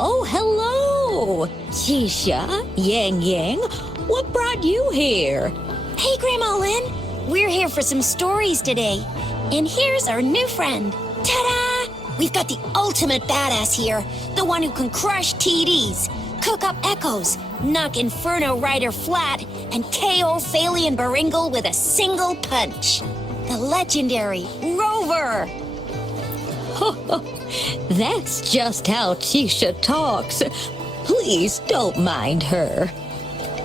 Oh, hello! Tisha, Yang Yang, what brought you here? Hey, Grandma Lynn. We're here for some stories today. And here's our new friend. Ta-da! We've got the ultimate badass here. The one who can crush TDs, cook up echoes, knock Inferno Rider flat, and KO Phalian Baringle with a single punch. The legendary Rover. That's just how Tisha talks. Please don't mind her.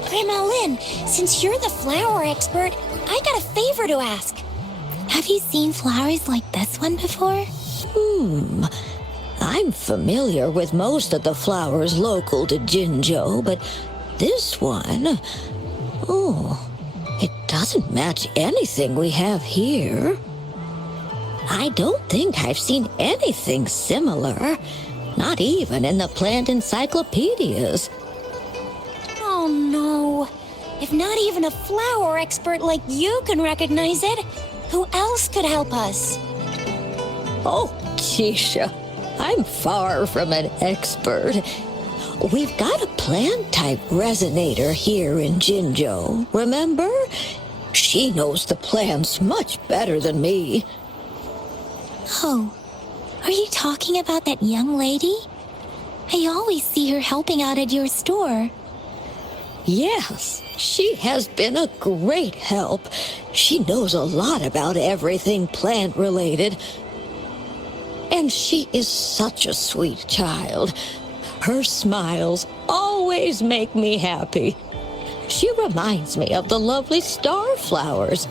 Grandma Lynn, since you're the flower expert, I got a favor to ask. Have you seen flowers like this one before? I'm familiar with most of the flowers local to Jinzhou, but this one, it doesn't match anything we have here. I don't think I've seen anything similar, not even in the plant encyclopedias. Oh no. If not even a flower expert like you can recognize it, who else could help us? Oh, Tisha, I'm far from an expert. We've got a plant-type resonator here in Jinzhou, remember? She knows the plants much better than me. Oh, are you talking about that young lady? I always see her helping out at your store. Yes, she has been a great help. She knows a lot about everything plant-related. And she is such a sweet child. Her smiles always make me happy. She reminds me of the lovely star flowers.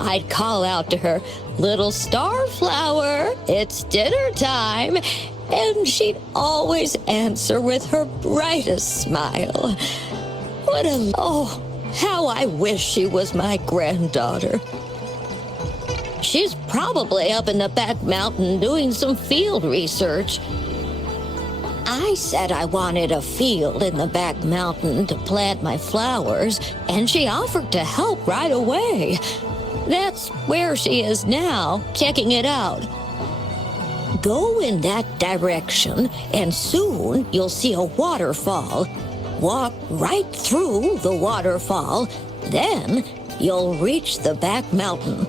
I'd call out to her, "Little star flower, it's dinner time," and she'd always answer with her brightest smile. How I wish she was my granddaughter. She's probably up in the back mountain doing some field research. I said I wanted a field in the back mountain to plant my flowers, and she offered to help right away. That's where she is now, checking it out. Go in that direction, and soon you'll see a waterfall. Walk right through the waterfall, then you'll reach the back mountain.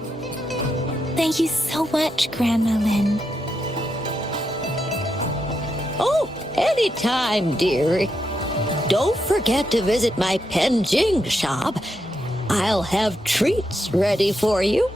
Thank you so much, Grandma Lynn. Oh, anytime, dearie. Don't forget to visit my Penjing shop. I'll have treats ready for you.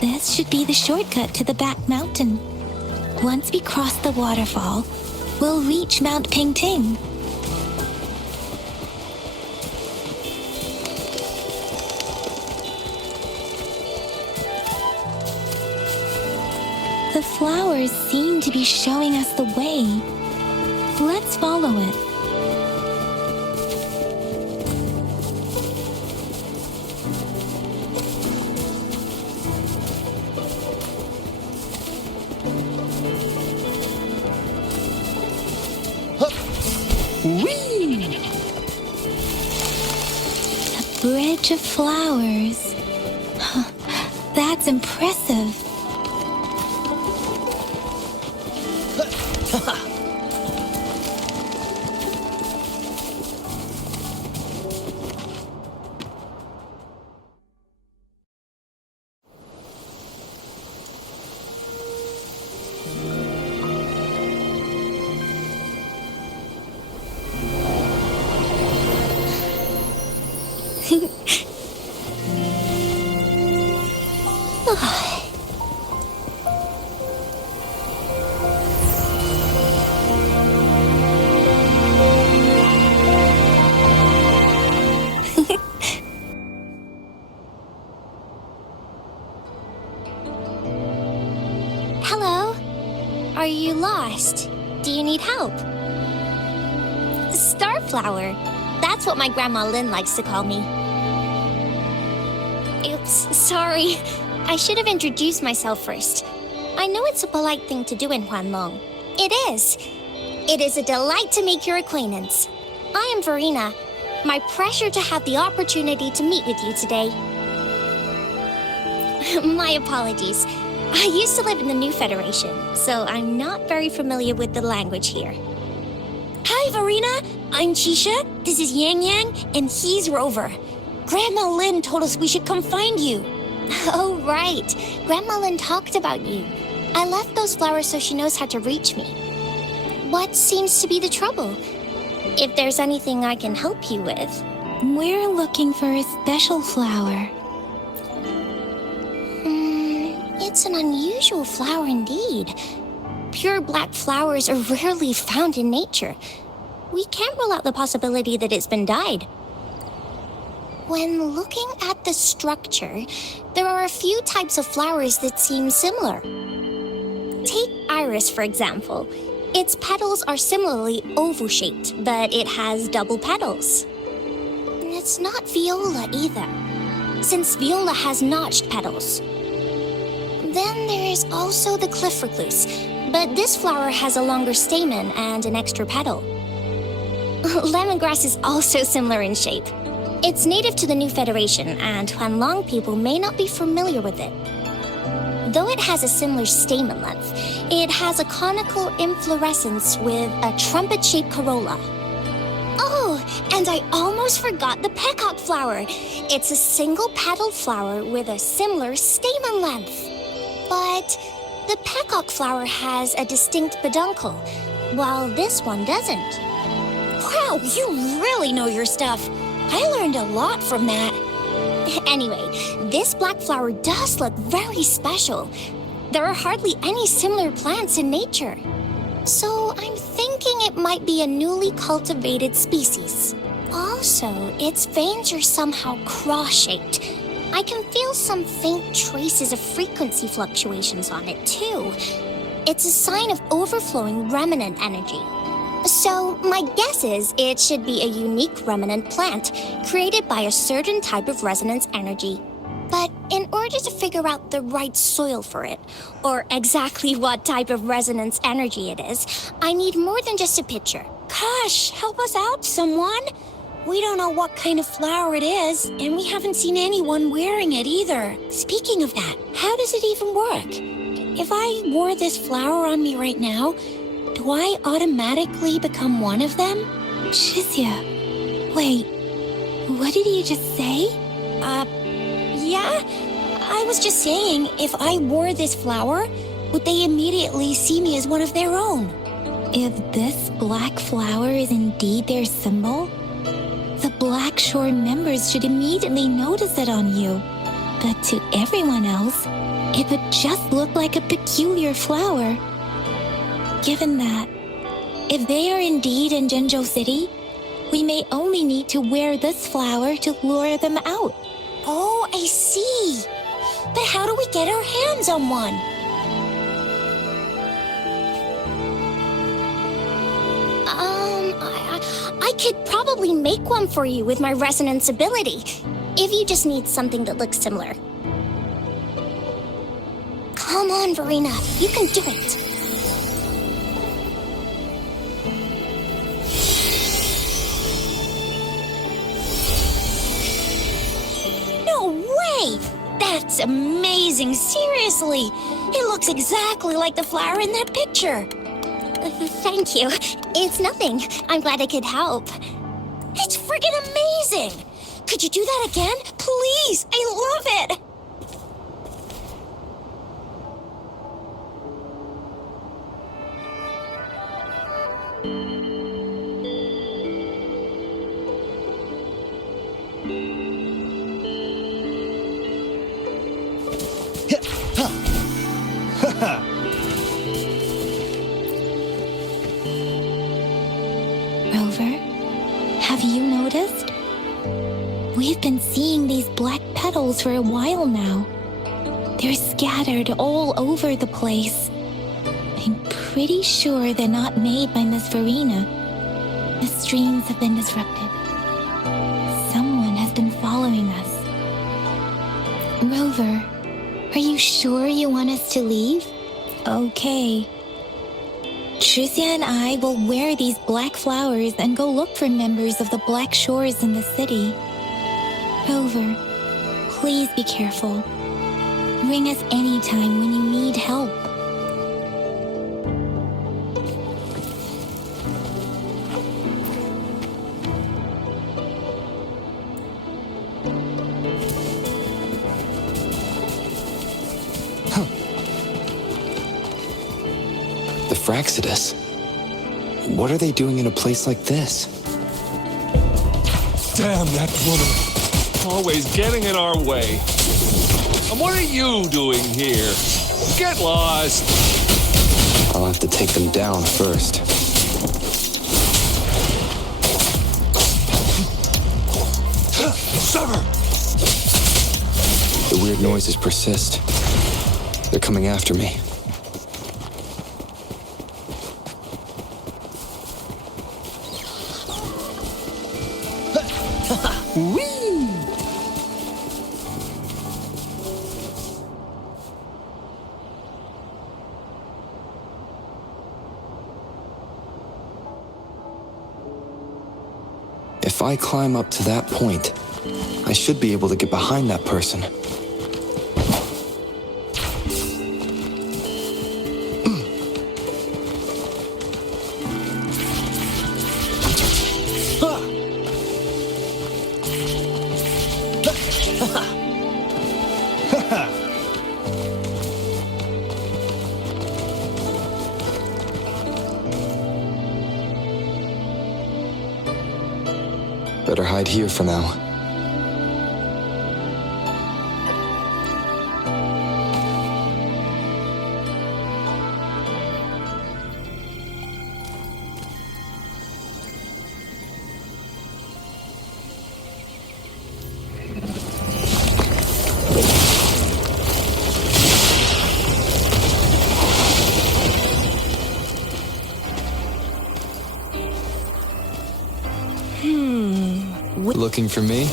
This should be the shortcut to the back mountain. Once we cross the waterfall, we'll reach Mount Pingting. The flowers seem to be showing us the way. Let's follow it. Whee! bridge of flowers. That's impressive. Hello? Are you lost? Do you need help? Starflower. That's what my Grandma Lynn likes to call me. Oops, sorry. I should have introduced myself first. I know it's a polite thing to do in Huanlong. It is. It is a delight to make your acquaintance. I am Verena. My pleasure to have the opportunity to meet with you today. My apologies. I used to live in the New Federation, so I'm not very familiar with the language here. Hi, Verena. I'm Chisha. This is Yang Yang, and he's Rover. Grandma Lynn told us we should come find you. Oh, right. Grandma Lynn talked about you. I left those flowers so she knows how to reach me. What seems to be the trouble? If there's anything I can help you with. We're looking for a special flower. It's an unusual flower indeed. Pure black flowers are rarely found in nature. We can't rule out the possibility that it's been dyed. When looking at the structure, there are a few types of flowers that seem similar. Take iris, for example. Its petals are similarly oval-shaped, but it has double petals. It's not viola either, since viola has notched petals. Then there is also the cliff recluse, but this flower has a longer stamen and an extra petal. Lemongrass is also similar in shape. It's native to the New Federation, and Huanlong people may not be familiar with it. Though it has a similar stamen length, it has a conical inflorescence with a trumpet-shaped corolla. Oh, and I almost forgot the peacock flower. It's a single-petaled flower with a similar stamen length. But the peacock flower has a distinct peduncle, while this one doesn't. Wow, you really know your stuff. I learned a lot from that. Anyway, this black flower does look very special. There are hardly any similar plants in nature. So I'm thinking it might be a newly cultivated species. Also, its veins are somehow cross-shaped. I can feel some faint traces of frequency fluctuations on it, too. It's a sign of overflowing remnant energy. So, my guess is it should be a unique remnant plant created by a certain type of resonance energy. But in order to figure out the right soil for it, or exactly what type of resonance energy it is, I need more than just a picture. Gosh, help us out, someone! We don't know what kind of flower it is, and we haven't seen anyone wearing it either. Speaking of that, how does it even work? If I wore this flower on me right now, do I automatically become one of them? Shizia, wait, what did you just say? Yeah? I was just saying, if I wore this flower, would they immediately see me as one of their own? If this black flower is indeed their symbol, the Black Shore members should immediately notice it on you. But to everyone else, it would just look like a peculiar flower. Given that, if they are indeed in Jinzhou City, we may only need to wear this flower to lure them out. Oh, I see. But how do we get our hands on one? I could probably make one for you with my resonance ability, if you just need something that looks similar. Come on, Verena, you can do it. That's amazing, seriously. It looks exactly like the flower in that picture. Thank you. It's nothing. I'm glad I could help. It's friggin' amazing. Could you do that again? Please, I love it. Rover, have you noticed? We've been seeing these black petals for a while now. They're scattered all over the place. I'm pretty sure they're not made by Miss Verena. The streams have been disrupted. Someone has been following us. Rover, are you sure you want us to leave? Okay. Tricia and I will wear these black flowers and go look for members of the Black Shores in the city. Rover, please be careful. Ring us anytime when you need help. The Fraxidus. What are they doing in a place like this? Damn that woman. Always getting in our way. And what are you doing here? Get lost. I'll have to take them down first. Sever! The weird noises persist. They're coming after me. If I climb up to that point, I should be able to get behind that person. Better hide here for now. Looking for me?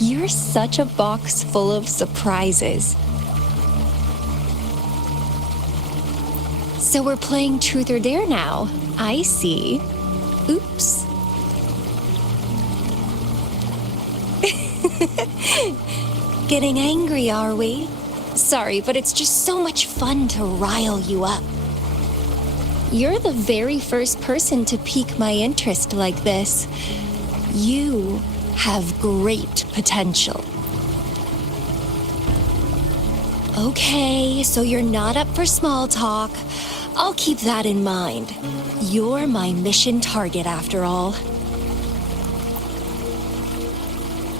You're such a box full of surprises. So we're playing Truth or Dare now. I see. Oops. Getting angry, are we? Sorry, but it's just so much fun to rile you up. You're the very first person to pique my interest like this. You have great potential. Okay, so you're not up for small talk. I'll keep that in mind. You're my mission target after all.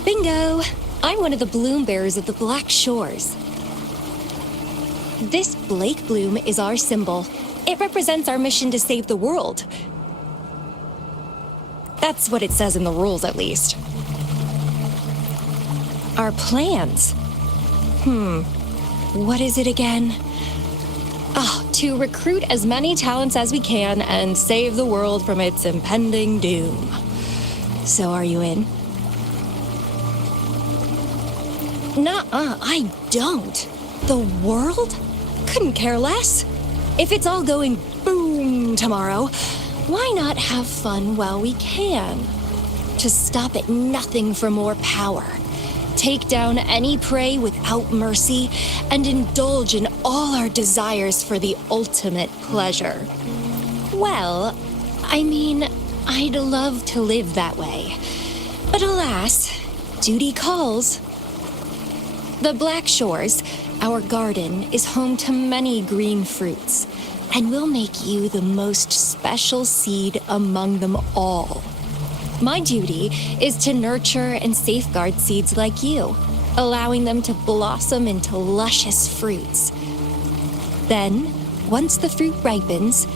Bingo! I'm one of the bloom bearers of the Black Shores. This Blake bloom is our symbol. It represents our mission to save the world. That's what it says in the rules, at least. Our plans. What is it again? To recruit as many talents as we can and save the world from its impending doom. So are you in? Nuh-uh, I don't. The world? Couldn't care less. If it's all going boom tomorrow, why not have fun while we can? To stop at nothing for more power. Take down any prey without mercy, and indulge in all our desires for the ultimate pleasure. Well, I mean, I'd love to live that way. But alas, duty calls. The Black Shores, our garden, is home to many green fruits, and we'll make you the most special seed among them all. My duty is to nurture and safeguard seeds like you, allowing them to blossom into luscious fruits. Then, once the fruit ripens,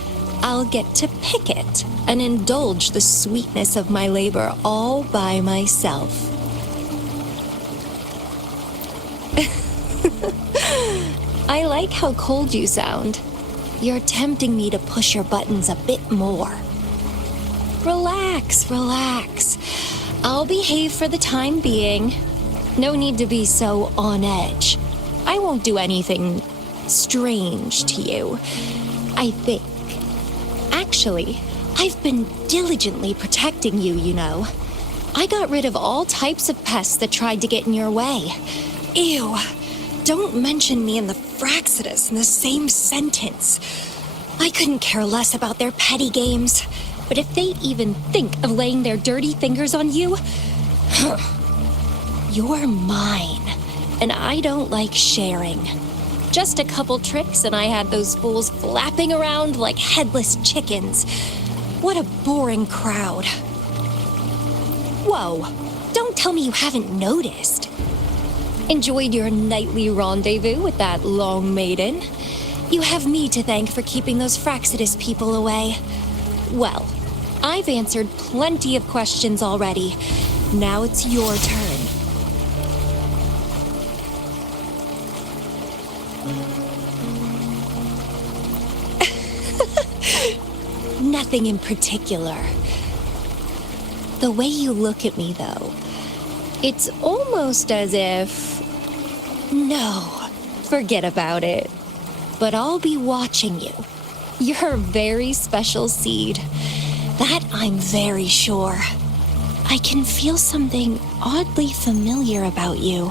I'll get to pick it and indulge the sweetness of my labor all by myself. I like how cold you sound. You're tempting me to push your buttons a bit more. Relax, relax. I'll behave for the time being. No need to be so on edge. I won't do anything strange to you, I think. Actually, I've been diligently protecting you, you know. I got rid of all types of pests that tried to get in your way. Ew, don't mention me and the Fraxidus in the same sentence. I couldn't care less about their petty games. But if they even think of laying their dirty fingers on you, you're mine, and I don't like sharing. Just a couple tricks and I had those fools flapping around like headless chickens. What a boring crowd. Whoa, don't tell me you haven't noticed. Enjoyed your nightly rendezvous with that long maiden? You have me to thank for keeping those Fraxidus people away. Well, I've answered plenty of questions already. Now it's your turn. Nothing in particular. The way you look at me, though, it's almost as if... No, forget about it. But I'll be watching you. You're a very special seed. That I'm very sure. I can feel something oddly familiar about you.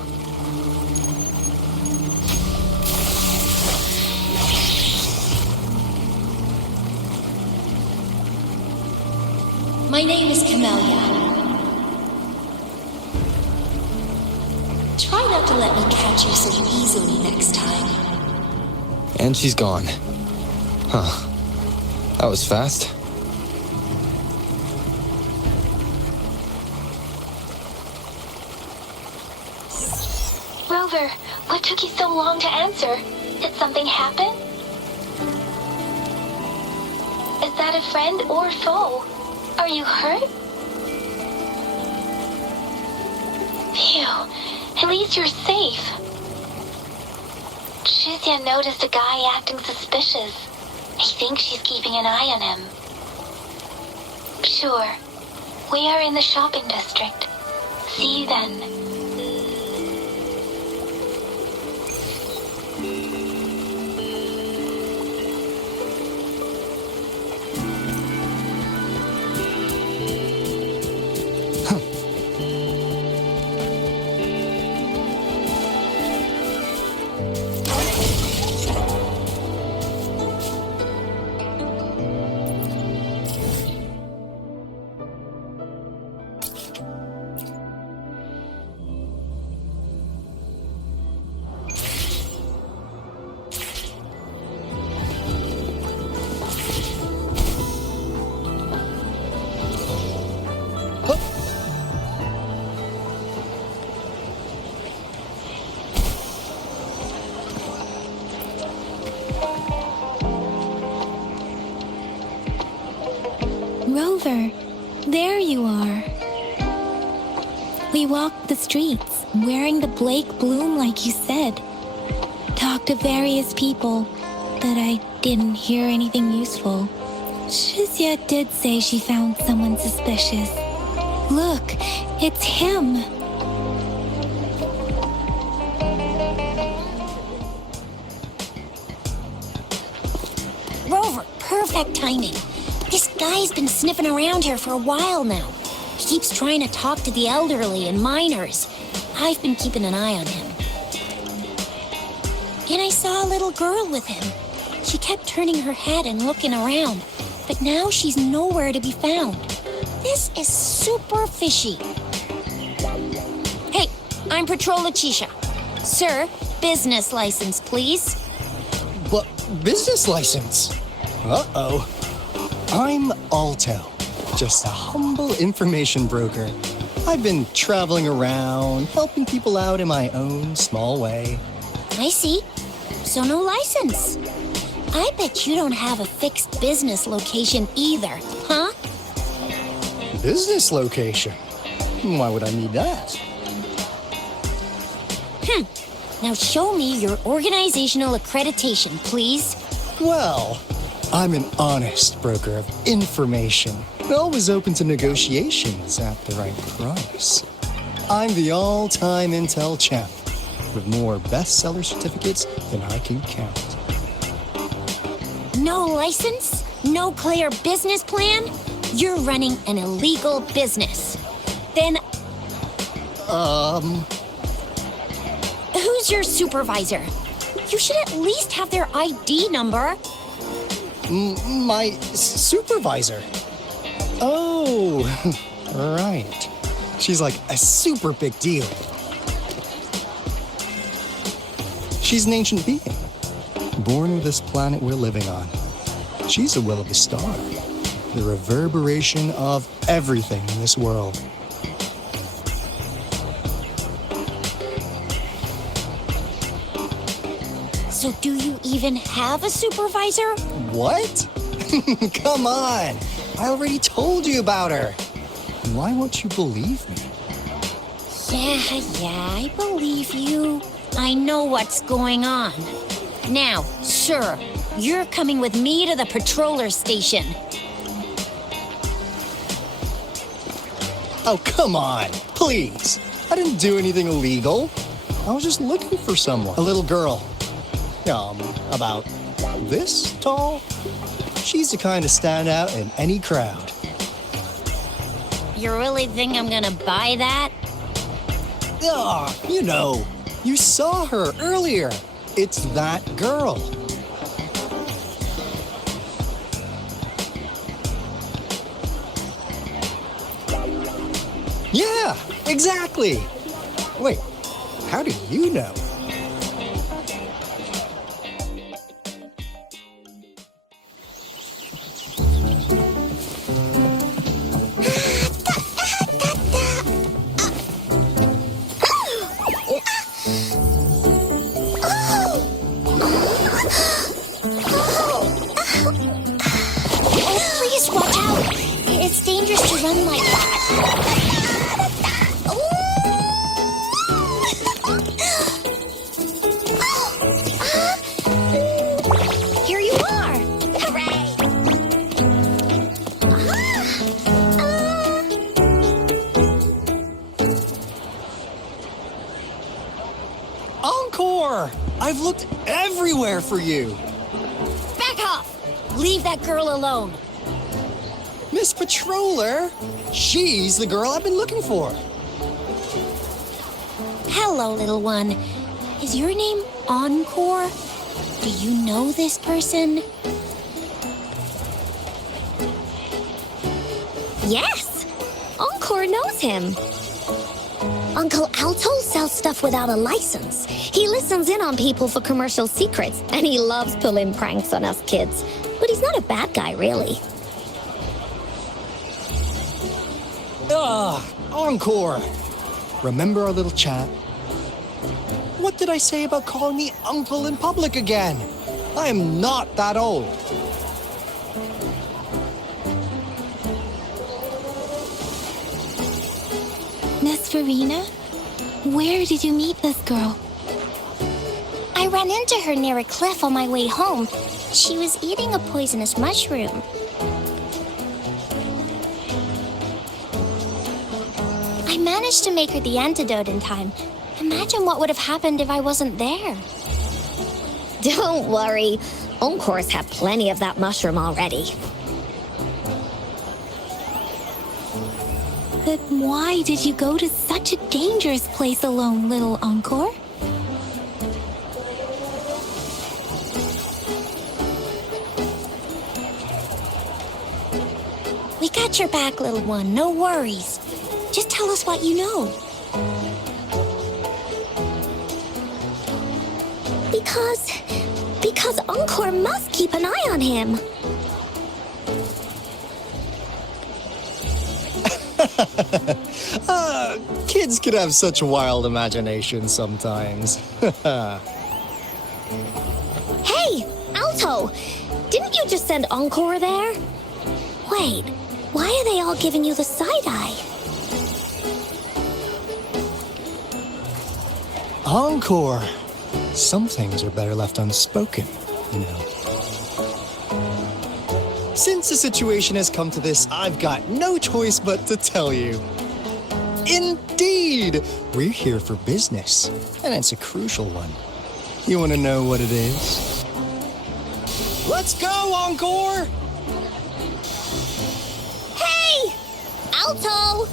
My name is Camellia. Try not to let me catch you so easily next time. And she's gone. Huh. That was fast. Rover, what took you so long to answer? Did something happen? Is that a friend or foe? Are you hurt? Phew, at least you're safe. Shizia noticed a guy acting suspicious. I think she's keeping an eye on him. Sure, we are in the shopping district. See you then. forever. There you are. We walked the streets, wearing the Blake bloom like you said. Talked to various people, but I didn't hear anything useful. Shizia did say she found someone suspicious. Look, it's him. Rover, perfect timing. This guy's been sniffing around here for a while now. He keeps trying to talk to the elderly and minors. I've been keeping an eye on him. And I saw a little girl with him. She kept turning her head and looking around, but now she's nowhere to be found. This is super fishy. Hey, I'm Patrol Letitia. Sir, business license, please. But business license? Uh-oh. I'm Alto, just a humble information broker. I've been traveling around, helping people out in my own small way. I see. So no license. I bet you don't have a fixed business location either, huh? Business location? Why would I need that? Now show me your organizational accreditation, please. Well, I'm an honest broker of information, always open to negotiations at the right price. I'm the all-time Intel champ, with more bestseller certificates than I can count. No license? No clear business plan? You're running an illegal business. Then who's your supervisor? You should at least have their ID number. My supervisor? Oh, right. She's like a super big deal. She's an ancient being, born of this planet we're living on. She's a will of the star, the reverberation of everything in this world. So do you even have a supervisor? What? Come on! I already told you about her. Why won't you believe me? Yeah, I believe you. I know what's going on. Now, sir, you're coming with me to the patroller station. Oh, come on, please. I didn't do anything illegal. I was just looking for someone. A little girl. About this tall. She's the kind to stand out in any crowd. You really think I'm gonna buy that? You saw her earlier. It's that girl. Yeah, exactly. Wait, how do you know? Please watch out! It's dangerous to run like that. Here you are! Hooray! Encore! I've looked everywhere for you. Back off! Leave that girl alone. Miss Patroller, she's the girl I've been looking for. Hello, little one. Is your name Encore? Do you know this person? Yes! Encore knows him. Uncle Alto sells stuff without a license. He listens in on people for commercial secrets, and he loves pulling pranks on us kids. But he's not a bad guy, really. Encore. Remember our little chat? What did I say about calling me uncle in public again? I am not that old. Miss Farina, where did you meet this girl? I ran into her near a cliff on my way home. She was eating a poisonous mushroom. I managed to make her the antidote in time. Imagine what would have happened if I wasn't there. Don't worry. Encore's had plenty of that mushroom already. But why did you go to such a dangerous place alone, little Encore? We got your back, little one. No worries. Just tell us what you know. Because Encore must keep an eye on him. Kids can have such wild imaginations sometimes. Hey, Alto! Didn't you just send Encore there? Wait, why are they all giving you the side-eye? Encore! Some things are better left unspoken, you know. Since the situation has come to this, I've got no choice but to tell you. Indeed! We're here for business, and it's a crucial one. You want to know what it is? Let's go, Encore! Hey! Alto!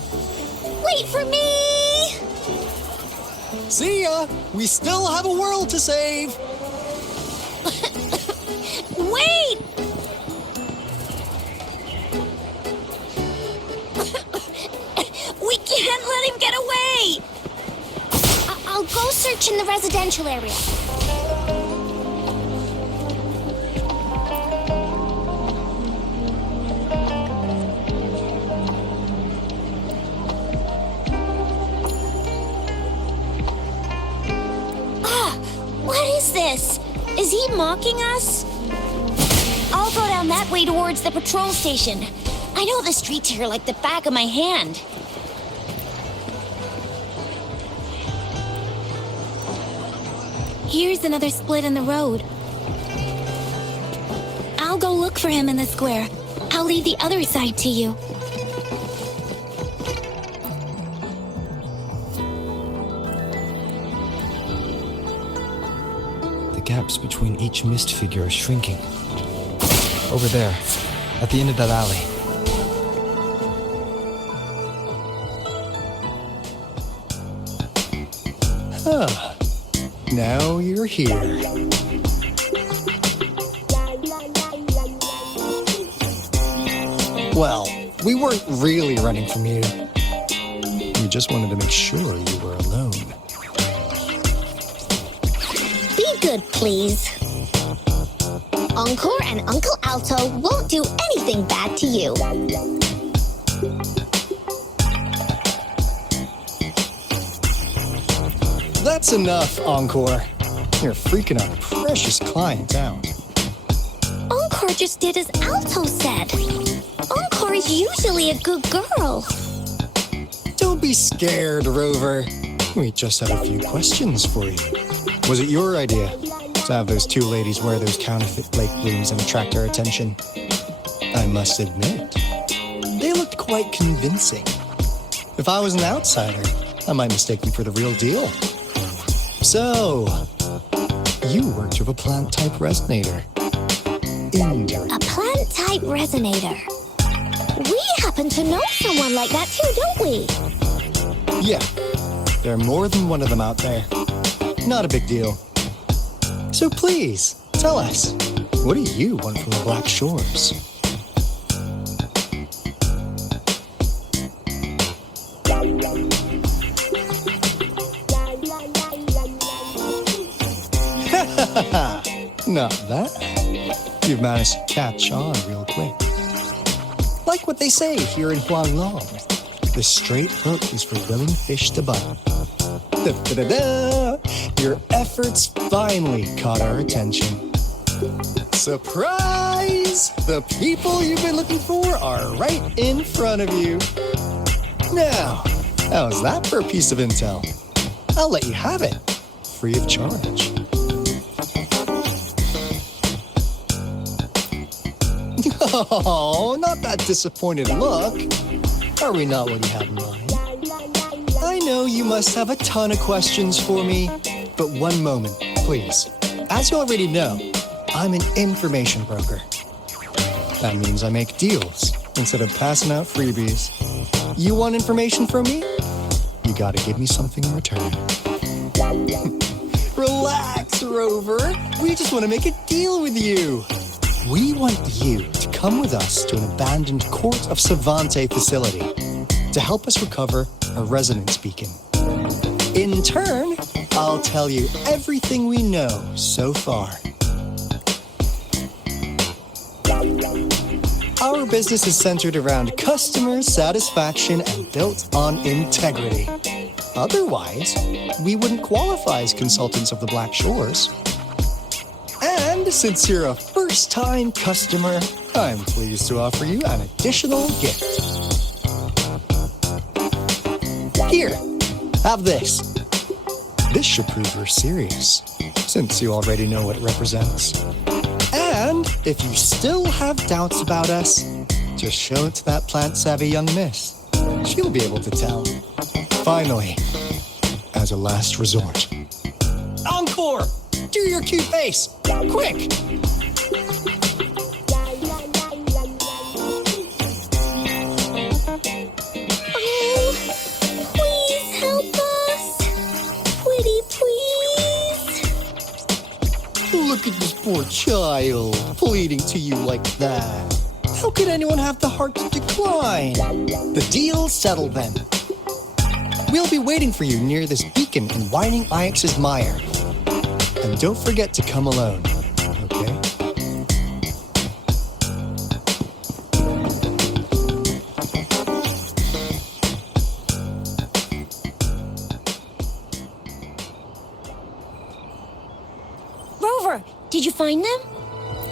Wait for me! See ya! We still have a world to save! Wait! We can't let him get away! I'll go search in the residential area. What is this? Is he mocking us? I'll go down that way towards the patrol station. I know the streets here like the back of my hand. Here's another split in the road. I'll go look for him in the square. I'll leave the other side to you. The gaps between each mist figure are shrinking. Over there, at the end of that alley. Huh. Now you're here. Well, we weren't really running from you. We just wanted to make sure you were alone. Be good, please. Encore and Uncle Alto won't do anything bad to you. That's enough, Encore. You're freaking our precious client out. Encore just did as Alto said. Encore is usually a good girl. Don't be scared, Rover. We just have a few questions for you. Was it your idea to have those two ladies wear those counterfeit lake blooms and attract our attention? I must admit, they looked quite convincing. If I was an outsider, I might mistake them for the real deal. So, you worked with a plant-type resonator. A plant-type resonator. We happen to know someone like that too, don't we? Yeah, there are more than one of them out there. Not a big deal. So please, tell us, what do you want from the Black Shores? Not that. You've managed to catch on real quick. Like what they say here in Huanglong, the straight hook is for willing fish to bite. Da-da-da-da! Your efforts finally caught our attention. Surprise! The people you've been looking for are right in front of you. Now, How's that for a piece of intel? I'll let you have it, free of charge. Oh, not that disappointed look. Are we not what you have in mind? I know you must have a ton of questions for me, but one moment, please. As you already know, I'm an information broker. That means I make deals instead of passing out freebies. You want information from me? You gotta give me something in return. Relax, Rover. We just want to make a deal with you. We want you to come with us to an abandoned Court of Savante facility to help us recover a resonance beacon. In turn, I'll tell you everything we know so far. Our business is centered around customer satisfaction and built on integrity. Otherwise, we wouldn't qualify as consultants of the Black Shores. And since you're a first-time customer, I'm pleased to offer you an additional gift. Here, have this. This should prove you're serious, since you already know what it represents. And if you still have doubts about us, just show it to that plant-savvy young miss. She'll be able to tell. Finally, as a last resort. Encore! Do your cute face! Quick! Please help us. Pretty please. Look at this poor child, pleading to you like that. How could anyone have the heart to decline? The deal's settled then. We'll be waiting for you near this beacon in Whining Ix's mire. And don't forget to come alone, okay? Rover, did you find them?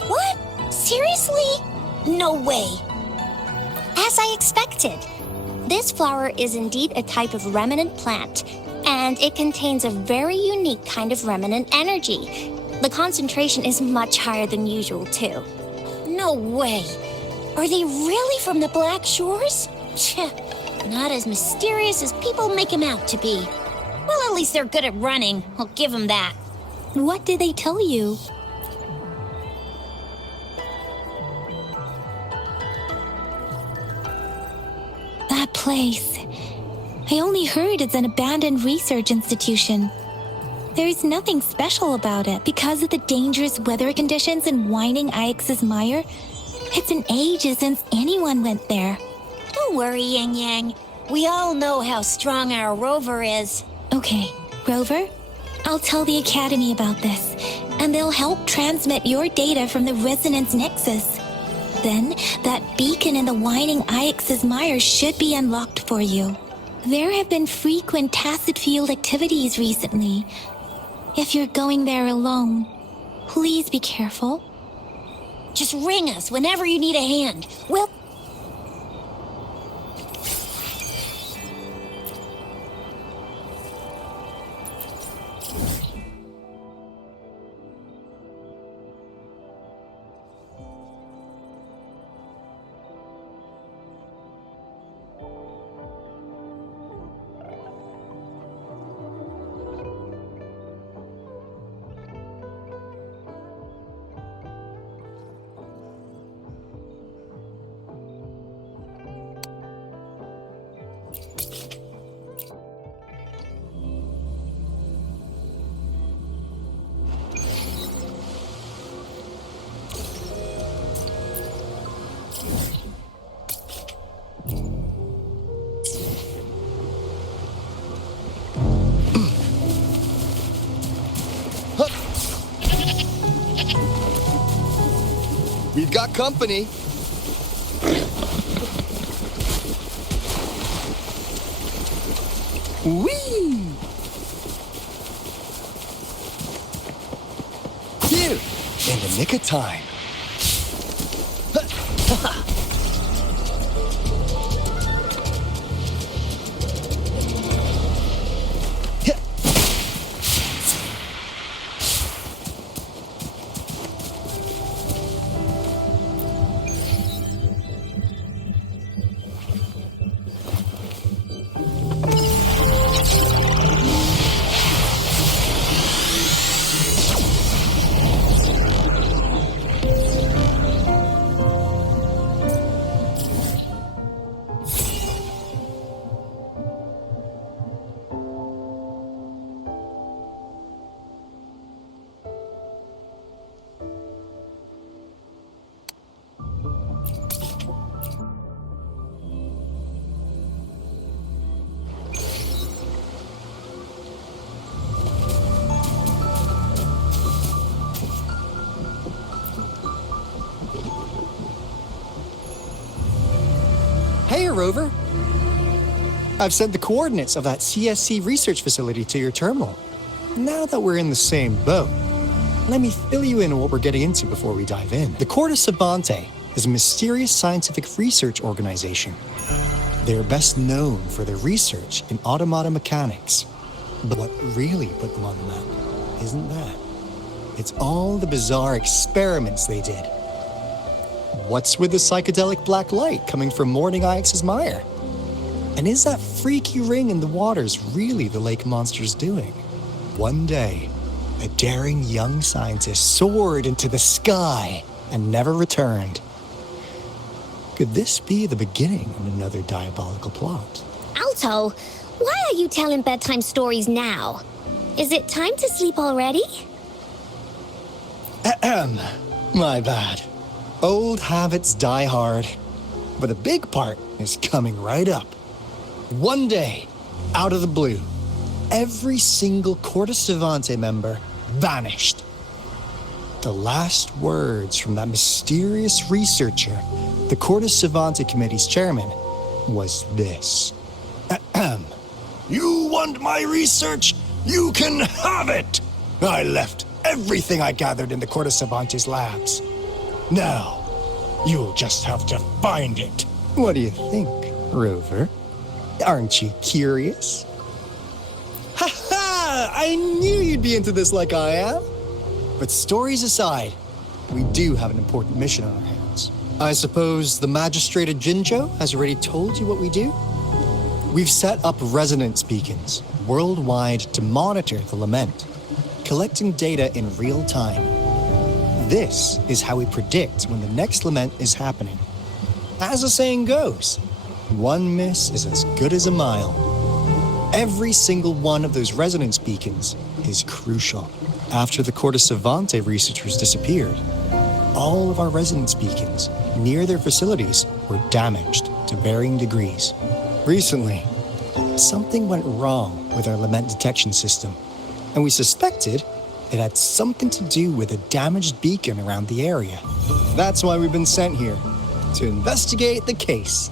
What? Seriously? No way. As I expected. This flower is indeed a type of remnant plant, and it contains a very unique kind of remnant energy. The concentration is much higher than usual, too. No way. Are they really from the Black Shores? Not as mysterious as people make them out to be. Well, at least they're good at running. I'll give them that. What did they tell you? That place. I only heard it's an abandoned research institution. There's nothing special about it because of the dangerous weather conditions in Whining Ix's mire. It's been ages since anyone went there. Don't worry, Yang Yang. We all know how strong our Rover is. Okay, Rover, I'll tell the Academy about this, and they'll help transmit your data from the Resonance Nexus. Then, that beacon in the Whining Ix's mire should be unlocked for you. There have been frequent tacit field activities recently. If you're going there alone, please be careful. Just ring us whenever you need a hand. We'll... We've got company. Whee! Phew! In the nick of time. Here, Rover. I've sent the coordinates of that CSC research facility to your terminal. Now that we're in the same boat, let me fill you in on what we're getting into before we dive in. The Corte Savante is a mysterious scientific research organization. They're best known for their research in automata mechanics. But what really put them on the map isn't that. It's all the bizarre experiments they did. What's with the psychedelic black light coming from Morning Ix's mire? And is that freaky ring in the waters really the lake monster's doing? One day, a daring young scientist soared into the sky and never returned. Could this be the beginning of another diabolical plot? Alto, why are you telling bedtime stories now? Is it time to sleep already? Ahem. My bad. Old habits die hard. But a big part is coming right up. One day, out of the blue, every single Corte Savante member vanished. The last words from that mysterious researcher, the Corte Savante Committee's chairman, was this. Ahem. You want my research? You can have it! I left everything I gathered in the Corte Savante's labs. Now, you'll just have to find it. What do you think, Rover? Aren't you curious? Ha ha! I knew you'd be into this like I am. But stories aside, we do have an important mission on our hands. I suppose the magistrate at Jinjo has already told you what we do? We've set up resonance beacons worldwide to monitor the lament, collecting data in real time. This is how we predict when the next lament is happening. As the saying goes, one miss is as good as a mile. Every single one of those resonance beacons is crucial. After the Corte Savante researchers disappeared, all of our resonance beacons near their facilities were damaged to varying degrees. Recently, something went wrong with our lament detection system, and we suspected it had something to do with a damaged beacon around the area. That's why we've been sent here, to investigate the case.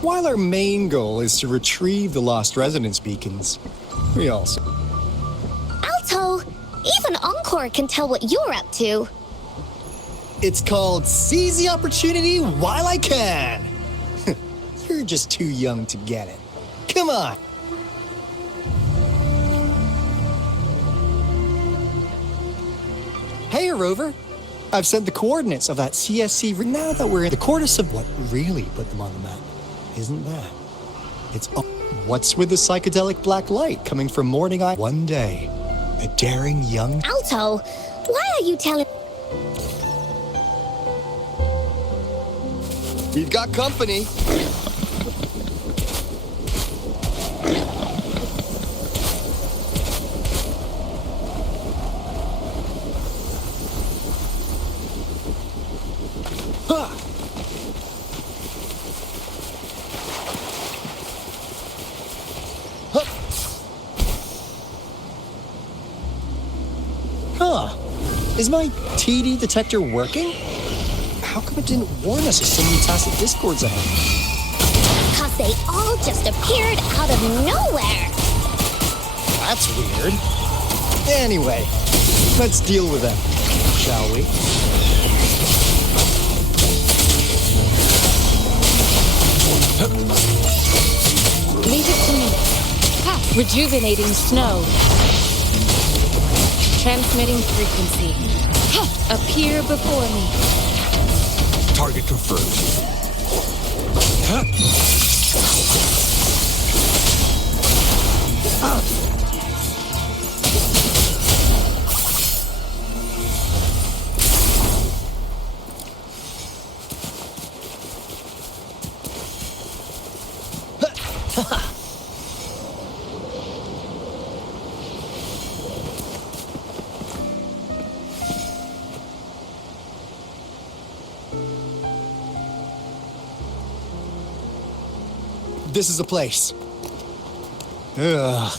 While our main goal is to retrieve the lost resonance beacons, we also... Alto, even Encore can tell what you're up to. It's called Seize the Opportunity While I Can. You're just too young to get it. Come on. Hey, Rover. I've sent the coordinates of that CSC. Now that we're in the Corte of what really put them on the map, isn't that? It's all... What's with the psychedelic black light coming from Morning Eye? One day, a daring young... Alto, why are you telling... We've got company. Is my TD detector working? How come it didn't warn us of so many tacit discords ahead? 'Cause they all just appeared out of nowhere. That's weird. Anyway, let's deal with them, shall we? Leave it to me. Ha! Rejuvenating snow. Transmitting frequency. Ha! Appear before me. Target confirmed. Huh? This is the place. Ugh.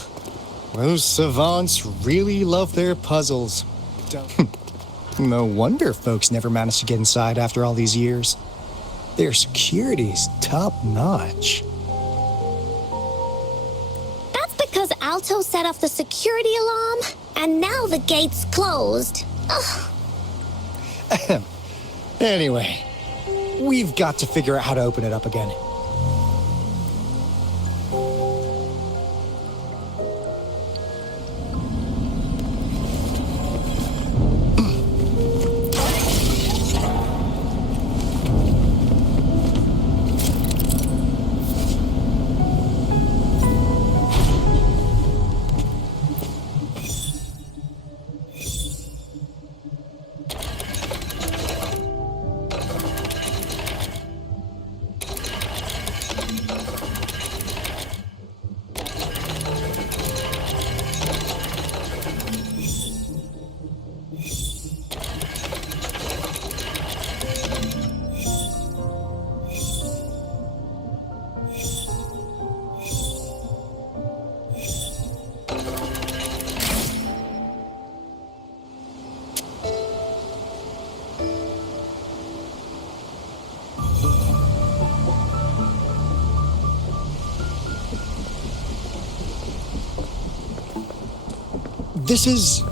Those savants really love their puzzles. No wonder folks never managed to get inside after all these years. Their security's top-notch. That's because Alto set off the security alarm, and now the gate's closed. Ugh. Anyway, we've got to figure out how to open it up again. This is...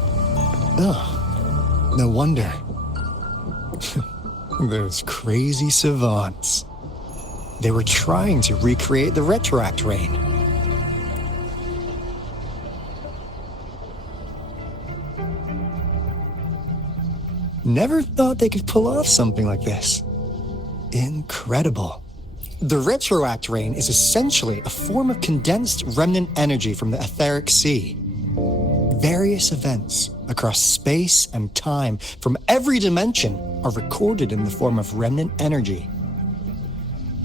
Oh, no wonder. Those crazy savants. They were trying to recreate the retroact rain. Never thought they could pull off something like this. Incredible. The retroact rain is essentially a form of condensed remnant energy from the etheric sea. Various events across space and time from every dimension are recorded in the form of remnant energy.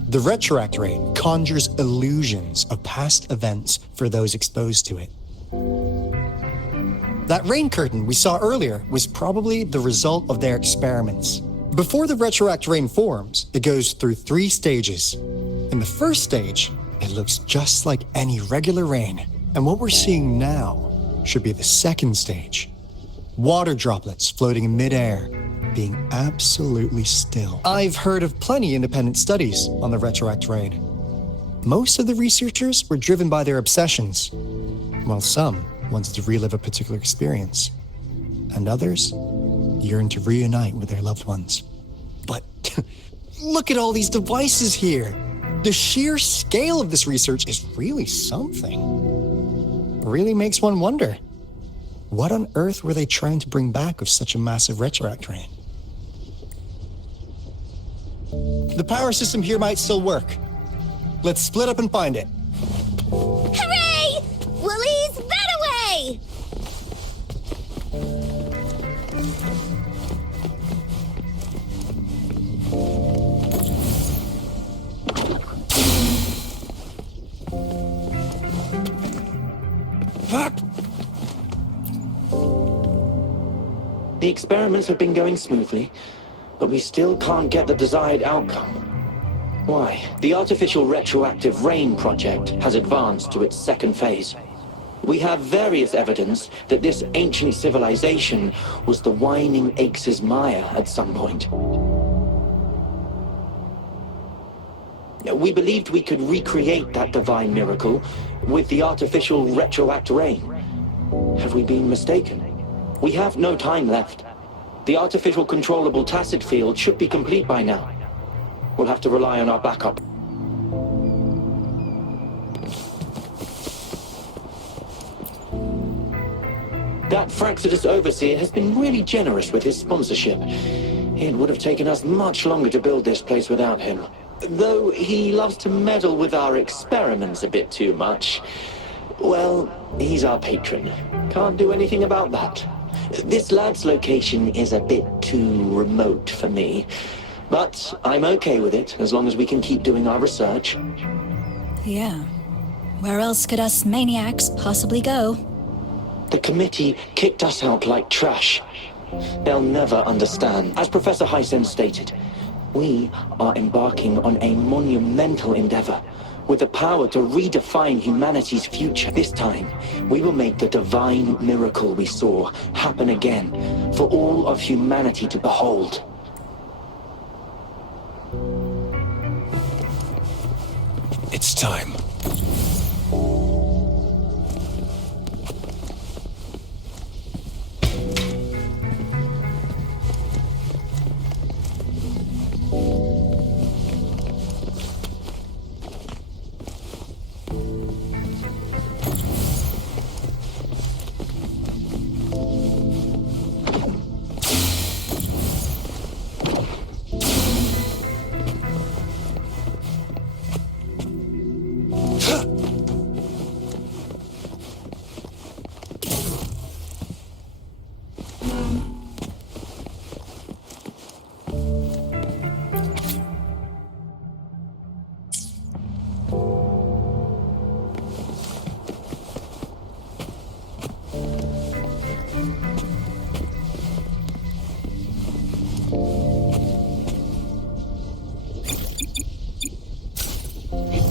The retroact rain conjures illusions of past events for those exposed to it. That rain curtain we saw earlier was probably the result of their experiments. Before the retroact rain forms, it goes through 3 stages. In the first stage, it looks just like any regular rain, and what we're seeing now should be the second stage. Water droplets floating in midair, being absolutely still. I've heard of plenty independent studies on the retroact rain. Most of the researchers were driven by their obsessions, while some wanted to relive a particular experience, and others yearned to reunite with their loved ones. But look at all these devices here. The sheer scale of this research is really something. Really makes one wonder, what on earth were they trying to bring back with such a massive retroact rain? The power system here might still work. Let's split up and find it. Hooray! Willie's that away! The experiments have been going smoothly, but we still can't get the desired outcome. Why? The artificial retroactive rain project has advanced to its second phase. We have various evidence that this ancient civilization was the Whining Aches' Maya at some point. We believed we could recreate that divine miracle with the artificial retroact rain. Have we been mistaken? We have no time left. The artificial controllable tacit field should be complete by now. We'll have to rely on our backup. That Fraxidus Overseer has been really generous with his sponsorship. It would have taken us much longer to build this place without him. Though he loves to meddle with our experiments a bit too much. Well, he's our patron. Can't do anything about that. This lab's location is a bit too remote for me. But I'm okay with it, as long as we can keep doing our research. Yeah. Where else could us maniacs possibly go? The committee kicked us out like trash. They'll never understand. As Professor Hysen stated, we are embarking on a monumental endeavor with the power to redefine humanity's future. This time, we will make the divine miracle we saw happen again for all of humanity to behold. It's time.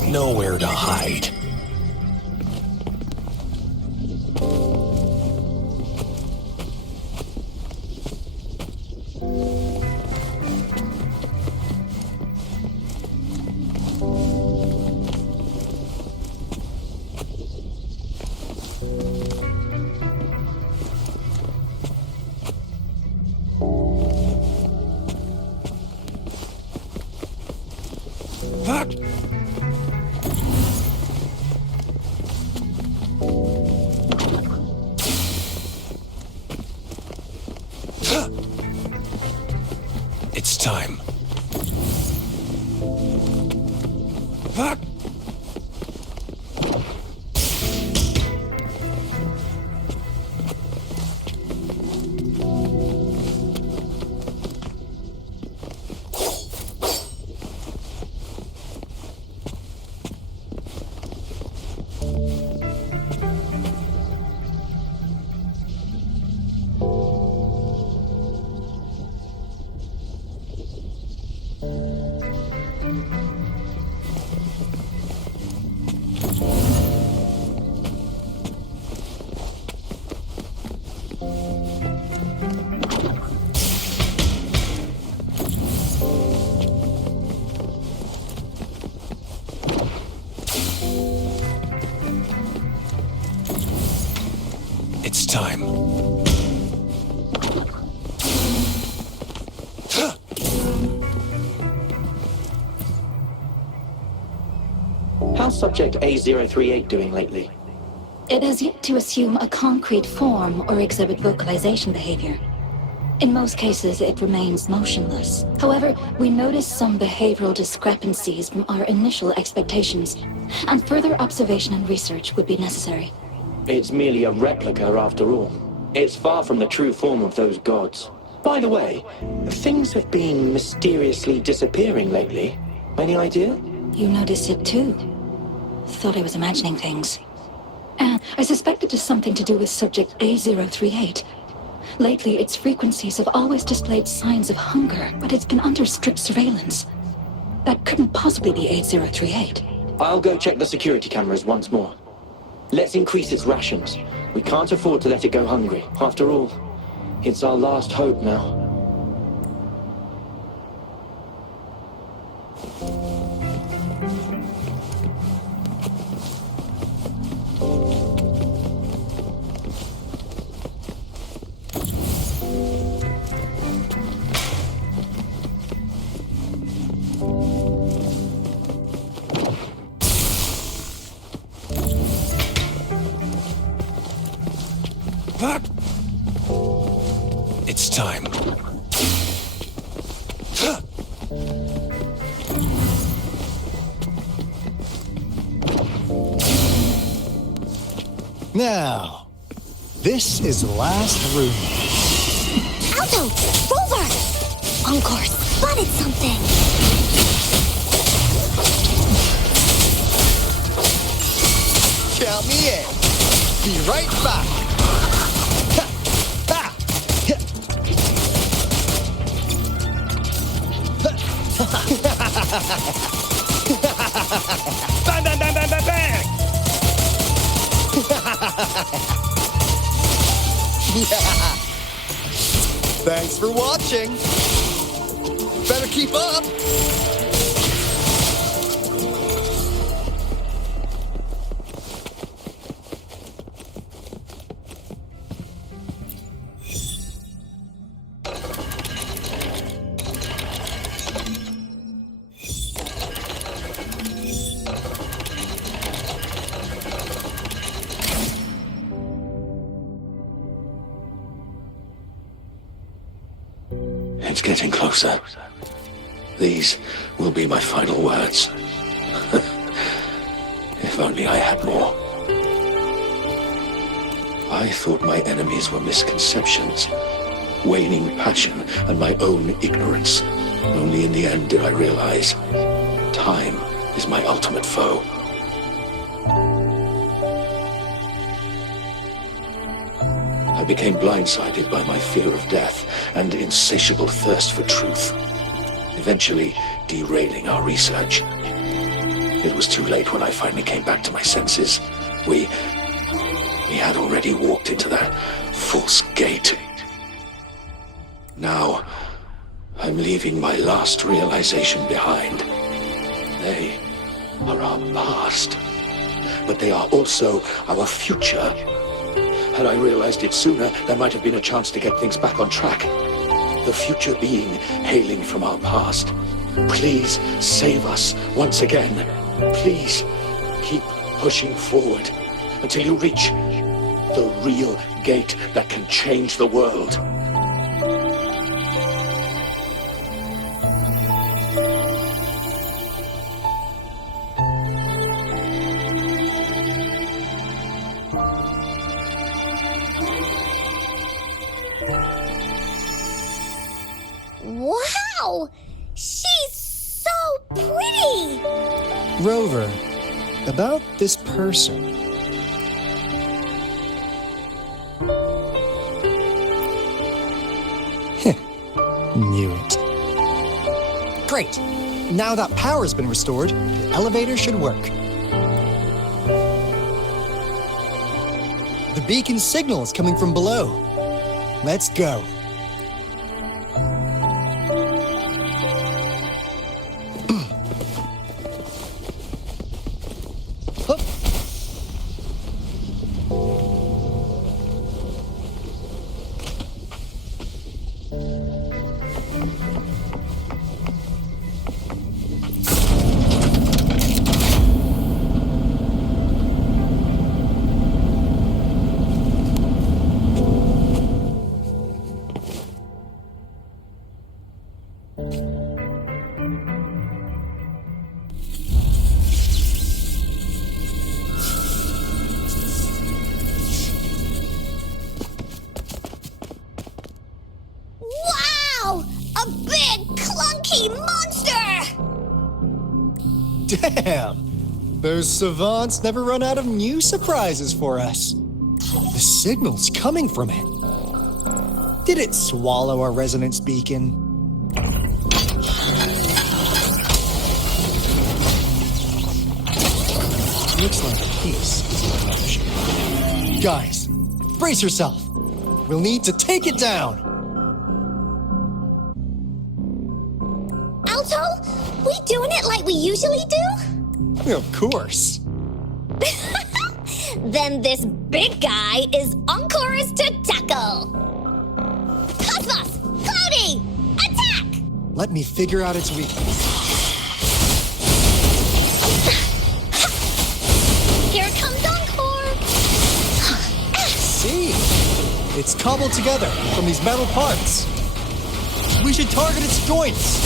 Nowhere to hide. What? It's time. What? It's time. How's Subject A038 doing lately? It has yet to assume a concrete form or exhibit vocalization behavior. In most cases, it remains motionless. However, we notice some behavioral discrepancies from our initial expectations, and further observation and research would be necessary. It's merely a replica after all. It's far from the true form of those gods. By the way, things have been mysteriously disappearing lately. Any idea? You noticed it too. Thought I was imagining things. And I suspect it is something to do with subject A038. Lately, its frequencies have always displayed signs of hunger, but it's been under strict surveillance. That couldn't possibly be 8038. I'll go check the security cameras once more. Let's increase its rations. We can't afford to let it go hungry. After all, it's our last hope now. What? It's time. Now, this is the last room. Alto! Rover! Encore spotted something! Count me in. Be right back. Bang, bang, bang, bang, bang, bang! Yeah. Thanks for watching. Better keep up. It's getting closer. These will be my final words. If only I had more. I thought my enemies were misconceptions, waning passion, and my own ignorance. Only in the end did I realize time is my ultimate foe. I became blindsided by my fear of death and insatiable thirst for truth, eventually derailing our research. It was too late when I finally came back to my senses. We had already walked into that false gate. Now, I'm leaving my last realization behind. They are our past, but they are also our future. Had I realized it sooner, there might have been a chance to get things back on track. The future being hailing from our past. Please save us once again. Please keep pushing forward until you reach the real gate that can change the world. Wow! She's so pretty! Rover, about this person. Knew it. Great! Now that power's been restored, the elevator should work. The beacon signal is coming from below. Let's go. Wow! A big, clunky monster! Damn! Those savants never run out of new surprises for us. The signal's coming from it. Did it swallow our resonance beacon? Looks like peace is an option. Guys, brace yourself. We'll need to take it down. Alto, we doing it like we usually do? Of course. Then this big guy is Encore's to tackle. Cosmos! Cloudy! Attack! Let me figure out its weakness. Here comes Encore! See? It's cobbled together from these metal parts. We should target its joints.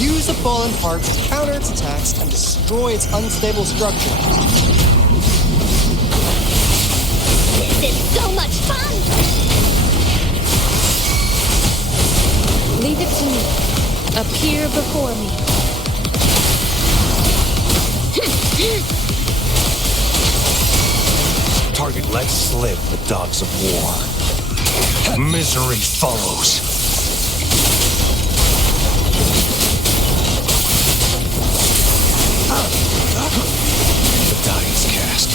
Use the fallen parts to counter its attacks and destroy its unstable structure. This is so much fun! Leave it to me. Appear before me. Target let slip the dogs of war. Misery follows. The die is cast.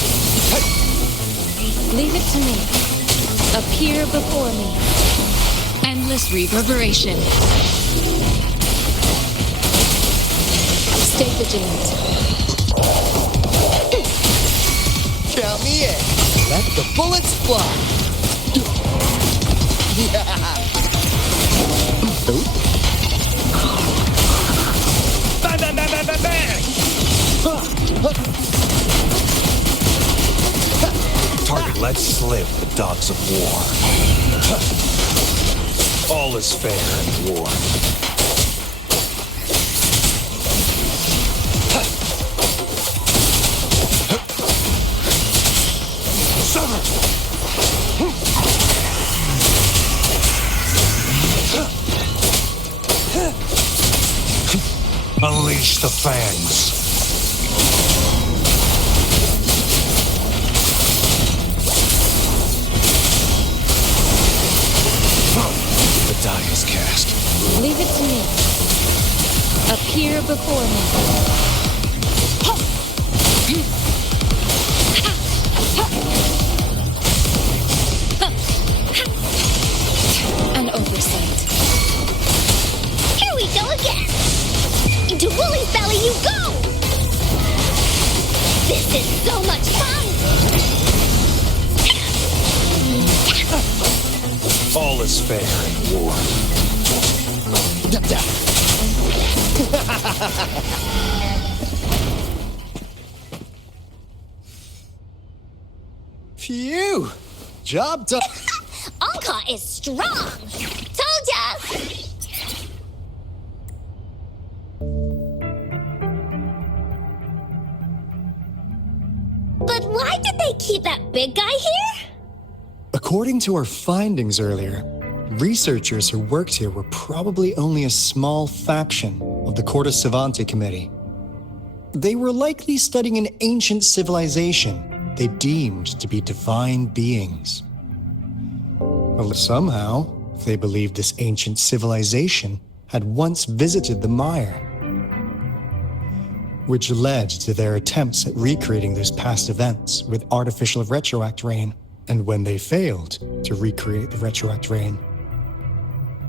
Leave it to me. Appear before me. Endless reverberation. Stay vigilant. Count me in. Let the bullets fly. Bang, bang, bang, bang, bang, bang! Target let slip the dogs of war. All is fair in war. Unleash the fangs. The die is cast. Leave it to me. Appear before me. An oversight. Here we go again! Into Wooly's belly you go! This is so much fun! All is fair in war. Phew! Job done. Anka is strong! Told ya! But why did they keep that big guy here? According to our findings earlier, researchers who worked here were probably only a small faction of the Corte Savante Committee. They were likely studying an ancient civilization they deemed to be divine beings. Well, somehow, they believed this ancient civilization had once visited the mire, which led to their attempts at recreating those past events with artificial retroact rain. And when they failed to recreate the retroact rain,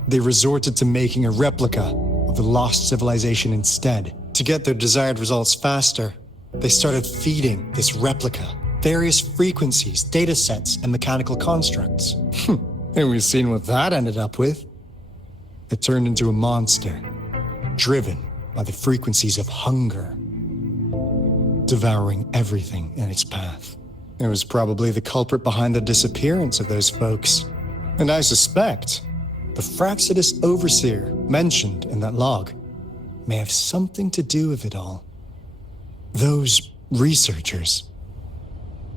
they resorted to making a replica of the lost civilization instead. To get their desired results faster, they started feeding this replica various frequencies, data sets, and mechanical constructs. And we've seen what that ended up with. It turned into a monster, driven by the frequencies of hunger, devouring everything in its path. It was probably the culprit behind the disappearance of those folks. And I suspect the Fraxidus Overseer mentioned in that log may have something to do with it all. Those researchers,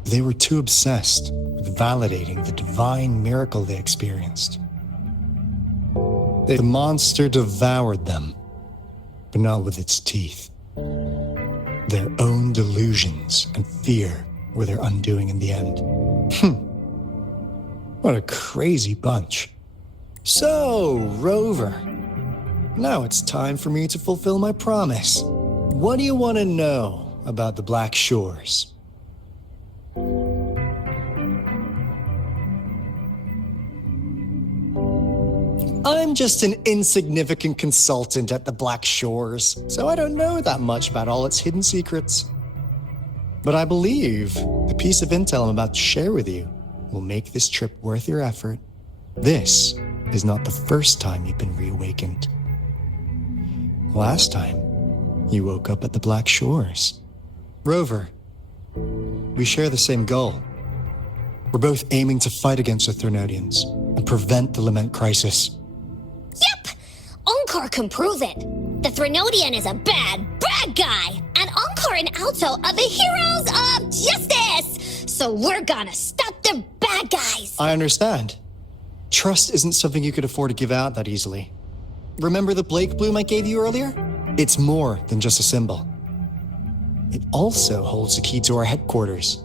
they were too obsessed with validating the divine miracle they experienced. The monster devoured them, but not with its teeth. Their own delusions and fear were their undoing in the end. What a crazy bunch. So, Rover, now it's time for me to fulfill my promise. What do you want to know about the Black Shores? I'm just an insignificant consultant at the Black Shores, so I don't know that much about all its hidden secrets. But I believe the piece of intel I'm about to share with you will make this trip worth your effort. This is not the first time you've been reawakened. Last time, you woke up at the Black Shores. Rover, we share the same goal. We're both aiming to fight against the Threnodians and prevent the Lament Crisis. Yep! Onkar can prove it. The Threnodian is a bad guy, and Onkar and Alto are the heroes of justice! So we're gonna stop the bad guys! I understand. Trust isn't something you could afford to give out that easily. Remember the Blake Bloom I gave you earlier? It's more than just a symbol. It also holds the key to our headquarters.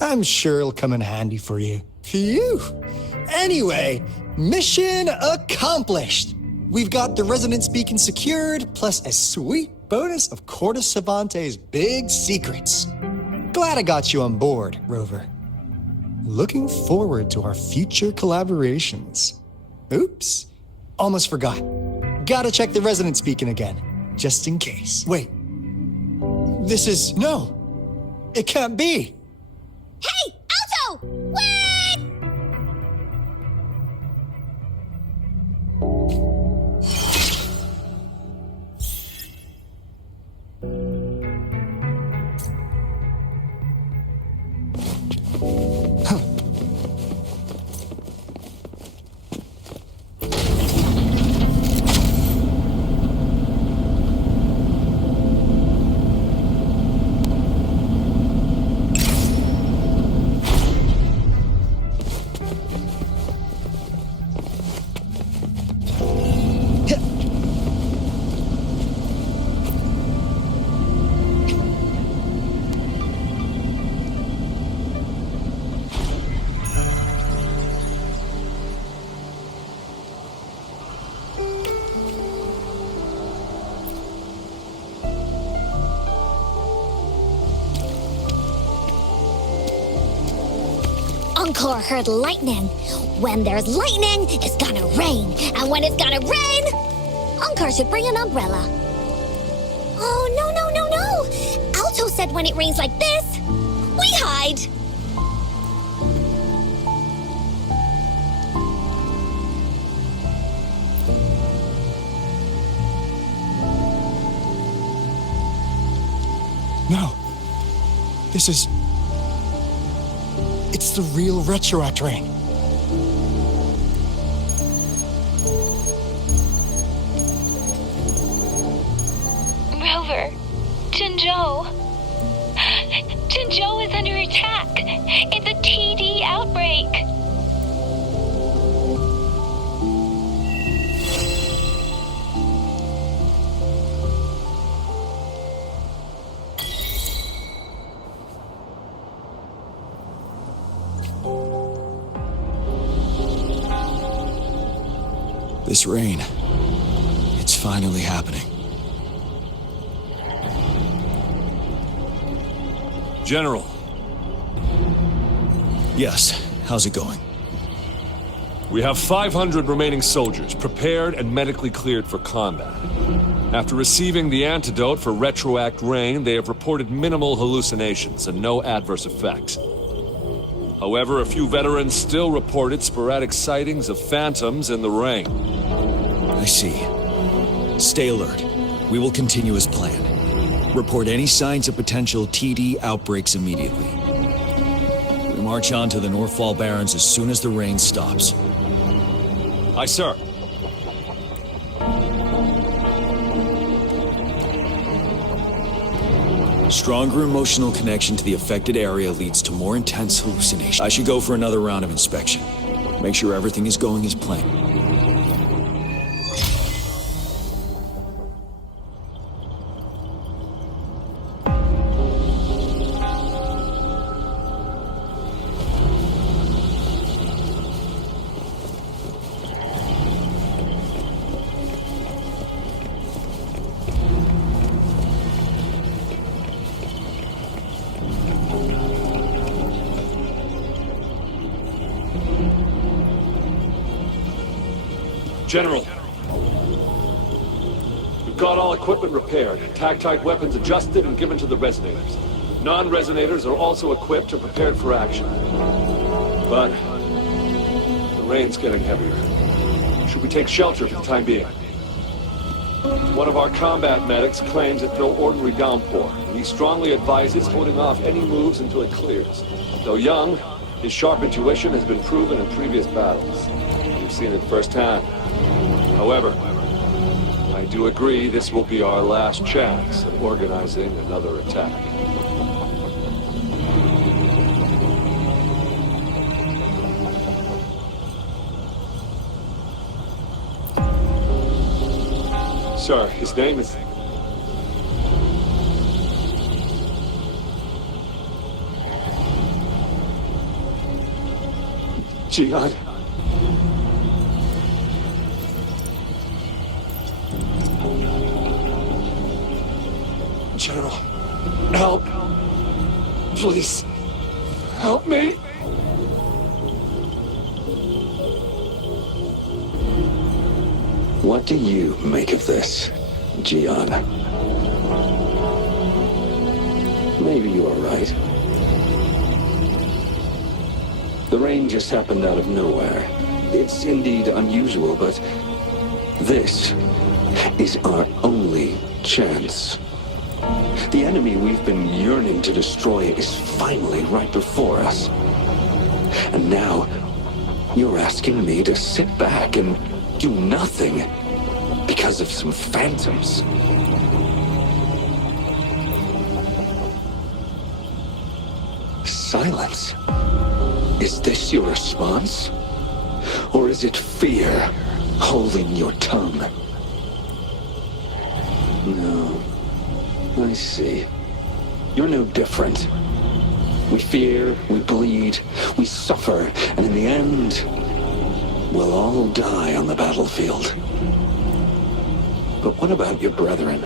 I'm sure it'll come in handy for you. Phew! Anyway, mission accomplished! We've got the resonance beacon secured, plus a sweet bonus of Corte Savante's big secrets. Glad I got you on board, Rover. Looking forward to our future collaborations. Oops, almost forgot. Gotta check the resonance beacon again, just in case. Wait, no, it can't be. Hey, Alto! Wait! Encore heard lightning. When there's lightning, it's gonna rain. And when it's gonna rain, Encore should bring an umbrella. Oh, no. Alto said when it rains like this, we hide. No. It's the real Retroact Ring. Rover, Jinzhou. Jinzhou is under attack. It's a TD outbreak. This rain, it's finally happening. General. Yes, how's it going? We have 500 remaining soldiers, prepared and medically cleared for combat. After receiving the antidote for Retroact Rain, they have reported minimal hallucinations and no adverse effects. However, a few veterans still reported sporadic sightings of phantoms in the rain. I see. Stay alert. We will continue as planned. Report any signs of potential TD outbreaks immediately. We march on to the Northfall Barrens as soon as the rain stops. Aye, sir. Stronger emotional connection to the affected area leads to more intense hallucination. I should go for another round of inspection. Make sure everything is going as planned. General. We've got all equipment repaired, tactite weapons adjusted and given to the resonators. Non-resonators are also equipped and prepared for action. But the rain's getting heavier. Should we take shelter for the time being? One of our combat medics claims it's no ordinary downpour, and he strongly advises holding off any moves until it clears. Though young, his sharp intuition has been proven in previous battles. We've seen it firsthand. However, I do agree this will be our last chance at organizing another attack. Sir, his name is... Jian. General, help. Please, help me. What do you make of this, Jian? Maybe you are right. The rain just happened out of nowhere. It's indeed unusual, but this is our only chance. The enemy we've been yearning to destroy is finally right before us. And now, you're asking me to sit back and do nothing because of some phantoms. Silence. Is this your response? Or is it fear holding your tongue? No. I see. You're no different. We fear, we bleed, we suffer, and in the end, we'll all die on the battlefield. But what about your brethren,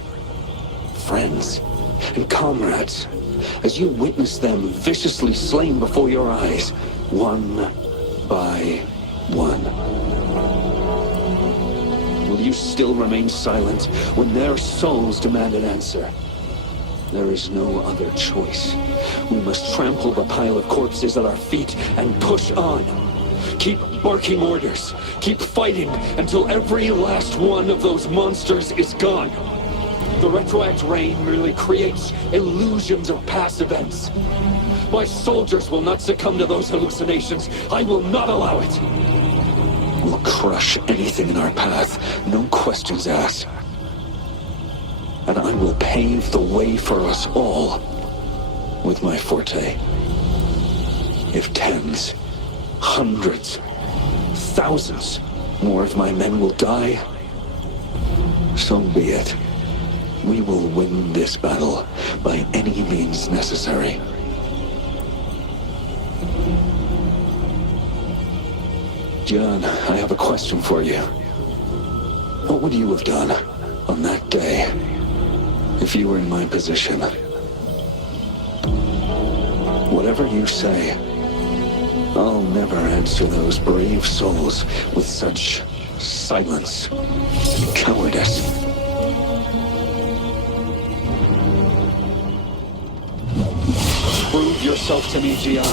friends, and comrades? As you witness them viciously slain before your eyes, one by one. Will you still remain silent when their souls demand an answer? There is no other choice. We must trample the pile of corpses at our feet and push on. Keep barking orders. Keep fighting until every last one of those monsters is gone. The retroact rain merely creates illusions of past events. My soldiers will not succumb to those hallucinations. I will not allow it. We'll crush anything in our path, no questions asked. And I will pave the way for us all with my forte. If tens, hundreds, thousands more of my men will die, so be it. We will win this battle by any means necessary. John, I have a question for you. What would you have done on that day if you were in my position? Whatever you say, I'll never answer those brave souls with such silence and cowardice. Prove yourself to me, Gian.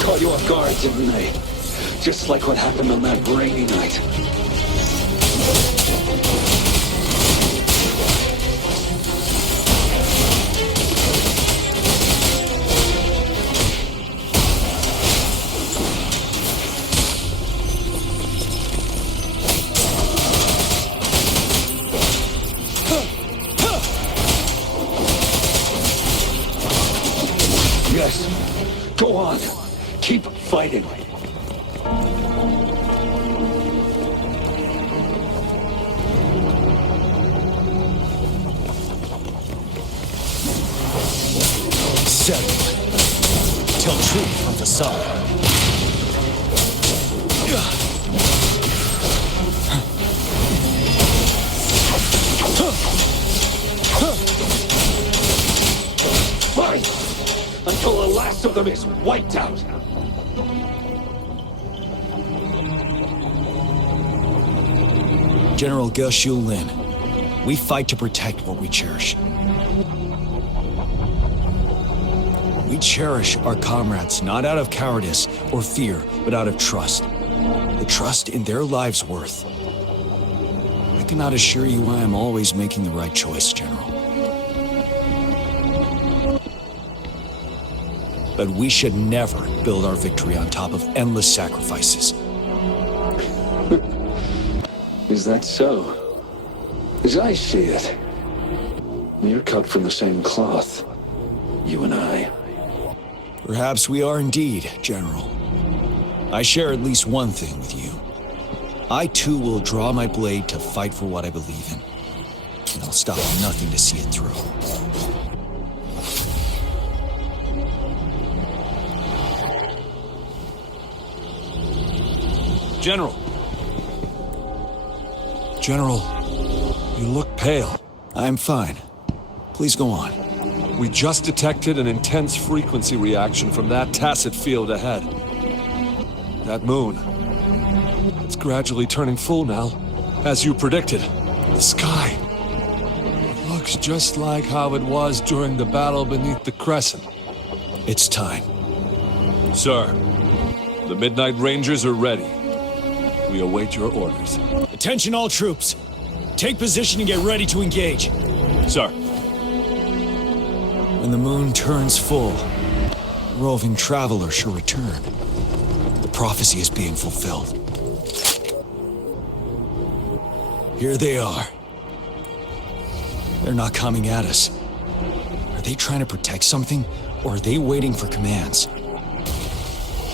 Caught you off guard, didn't they? Just like what happened on that rainy night. Yes, go on. Keep fighting. Settled. Tell truth from facade. Fight until the last of them is wiped out. General Ge Lin, we fight to protect what we cherish. We cherish our comrades not out of cowardice or fear, but out of trust. The trust in their lives' worth. I cannot assure you I am always making the right choice, General. But we should never build our victory on top of endless sacrifices. Is that so? As I see it, you're cut from the same cloth, you and I. Perhaps we are indeed, General. I share at least one thing with you. I too will draw my blade to fight for what I believe in. And I'll stop at nothing to see it through. General. General, you look pale. I'm fine. Please go on. We just detected an intense frequency reaction from that tacit field ahead. That moon. It's gradually turning full now, as you predicted. The sky. It looks just like how it was during the battle beneath the crescent. It's time. Sir, the Midnight Rangers are ready. We await your orders. Attention all troops. Take position and get ready to engage. Sir. When the moon turns full, roving travelers shall return. The prophecy is being fulfilled. Here they are. They're not coming at us. Are they trying to protect something, or are they waiting for commands?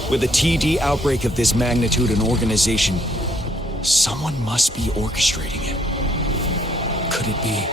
With a TD outbreak of this magnitude and organization, someone must be orchestrating it. Could it be?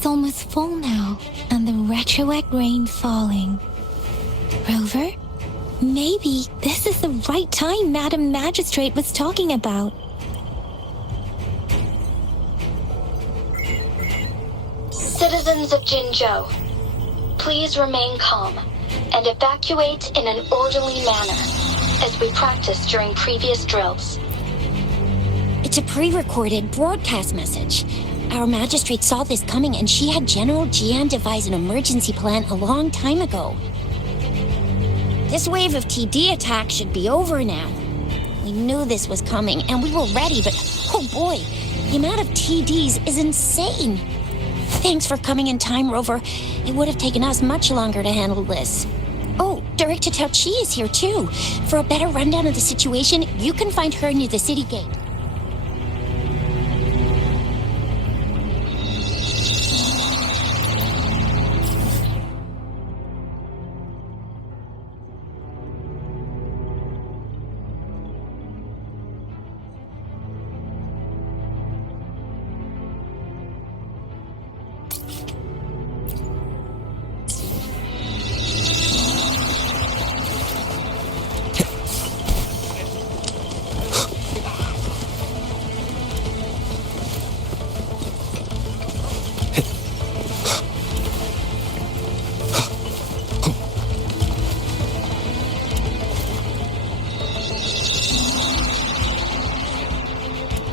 is almost full now, and the retroact rain falling. Rover, maybe this is the right time Madam Magistrate was talking about. Citizens of Jinzhou, please remain calm and evacuate in an orderly manner, as we practiced during previous drills. It's a pre-recorded broadcast message. Our magistrate saw this coming and she had General Jian devise an emergency plan a long time ago. This wave of TD attacks should be over now. We knew this was coming and we were ready, but oh boy, the amount of TDs is insane. Thanks for coming in time, Rover. It would have taken us much longer to handle this. Oh, Director Tao Chi is here too. For a better rundown of the situation, you can find her near the city gate.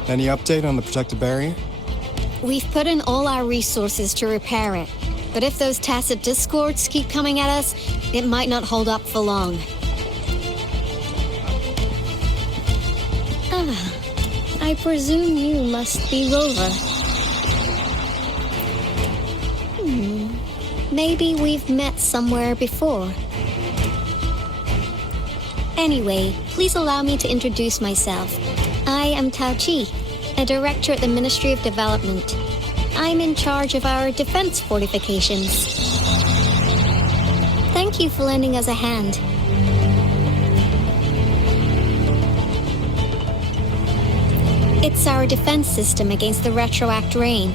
Any update on the protective barrier? We've put in all our resources to repair it. But if those tacit discords keep coming at us, it might not hold up for long. I presume you must be Rover. Maybe we've met somewhere before. Anyway, please allow me to introduce myself. I am Tao Chi, a director at the Ministry of Development. I'm in charge of our defense fortifications. Thank you for lending us a hand. It's our defense system against the retroact rain.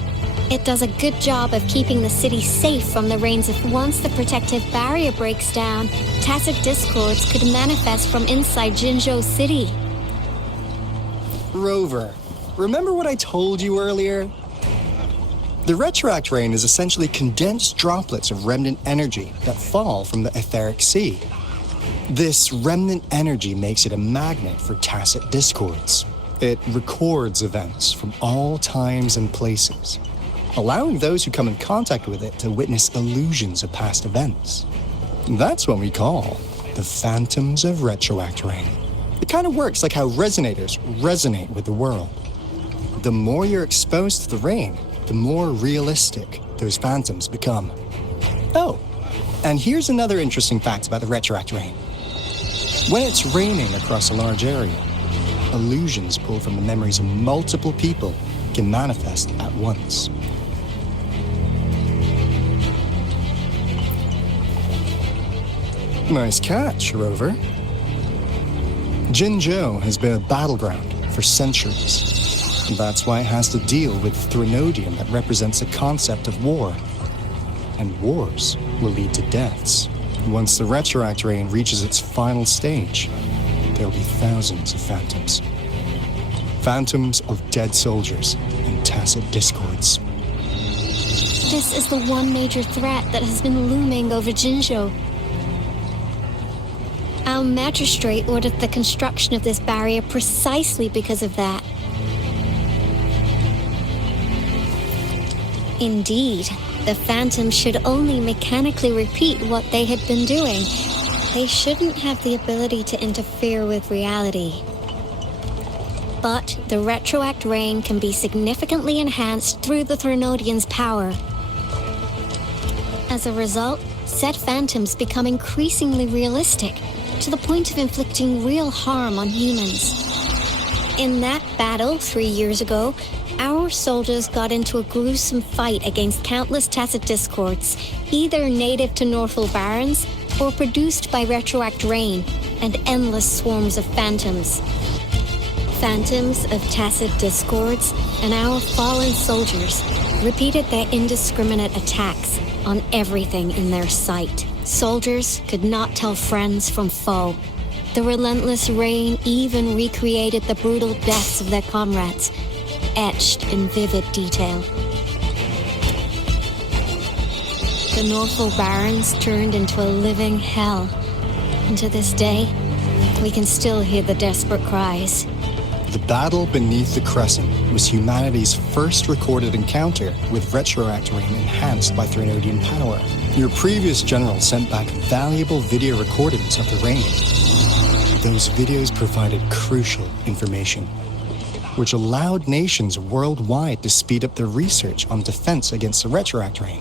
It does a good job of keeping the city safe from the rains. If once the protective barrier breaks down, tacit discords could manifest from inside Jinzhou City. Rover, remember what I told you earlier? The retroact rain is essentially condensed droplets of remnant energy that fall from the etheric sea. This remnant energy makes it a magnet for tacit discords. It records events from all times and places, allowing those who come in contact with it to witness illusions of past events. That's what we call the phantoms of retroact rain. It kind of works like how resonators resonate with the world. The more you're exposed to the rain, the more realistic those phantoms become. Oh, and here's another interesting fact about the retroact rain. When it's raining across a large area, illusions pulled from the memories of multiple people can manifest at once. Nice catch, Rover. Jinzhou has been a battleground for centuries. That's why it has to deal with Threnodium that represents a concept of war. And wars will lead to deaths. Once the retroact rain reaches its final stage, there'll be thousands of phantoms. Phantoms of dead soldiers and tacit discords. This is the one major threat that has been looming over Jinzhou. Our magistrate ordered the construction of this barrier precisely because of that. Indeed, the phantoms should only mechanically repeat what they had been doing. They shouldn't have the ability to interfere with reality. But the retroact rain can be significantly enhanced through the Threnodian's power. As a result, said phantoms become increasingly realistic, to the point of inflicting real harm on humans. In that battle 3 years ago, our soldiers got into a gruesome fight against countless tacit discords, either native to Northal Barrens or produced by retroact rain and endless swarms of phantoms. phantoms of tacit discords and our fallen soldiers repeated their indiscriminate attacks on everything in their sight. Soldiers could not tell friends from foe. The relentless rain even recreated the brutal deaths of their comrades, etched in vivid detail. The Norfolk Barrens turned into a living hell, and to this day, we can still hear the desperate cries. The battle beneath the Crescent was humanity's first recorded encounter with retroact rain enhanced by Threnodian power. Your previous general sent back valuable video recordings of the rain. Those videos provided crucial information, which allowed nations worldwide to speed up their research on defense against the retroact rain.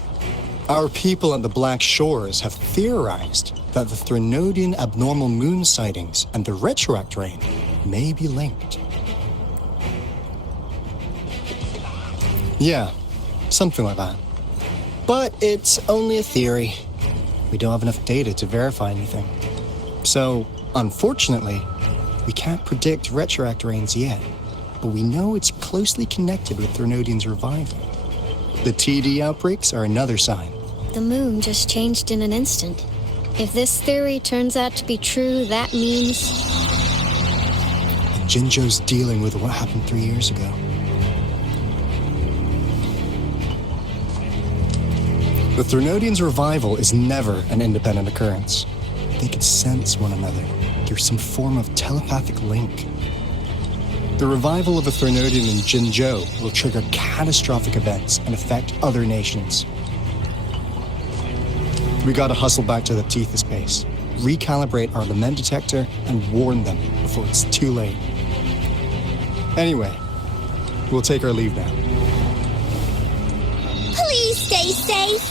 Our people at the Black Shores have theorized that the Threnodian abnormal moon sightings and the retroact rain may be linked. Yeah, something like that. But it's only a theory. We don't have enough data to verify anything. So, unfortunately, we can't predict retroact rains yet, but we know it's closely connected with Threnodian's revival. The TD outbreaks are another sign. The moon just changed in an instant. If this theory turns out to be true, that means... And Jinzhou's dealing with what happened 3 years ago. The Threnodians' revival is never an independent occurrence. They could sense one another through some form of telepathic link. The revival of a Threnodian in Jinzhou will trigger catastrophic events and affect other nations. We gotta hustle back to the Tethys base, recalibrate our lament detector, and warn them before it's too late. Anyway, we'll take our leave now. Please stay safe.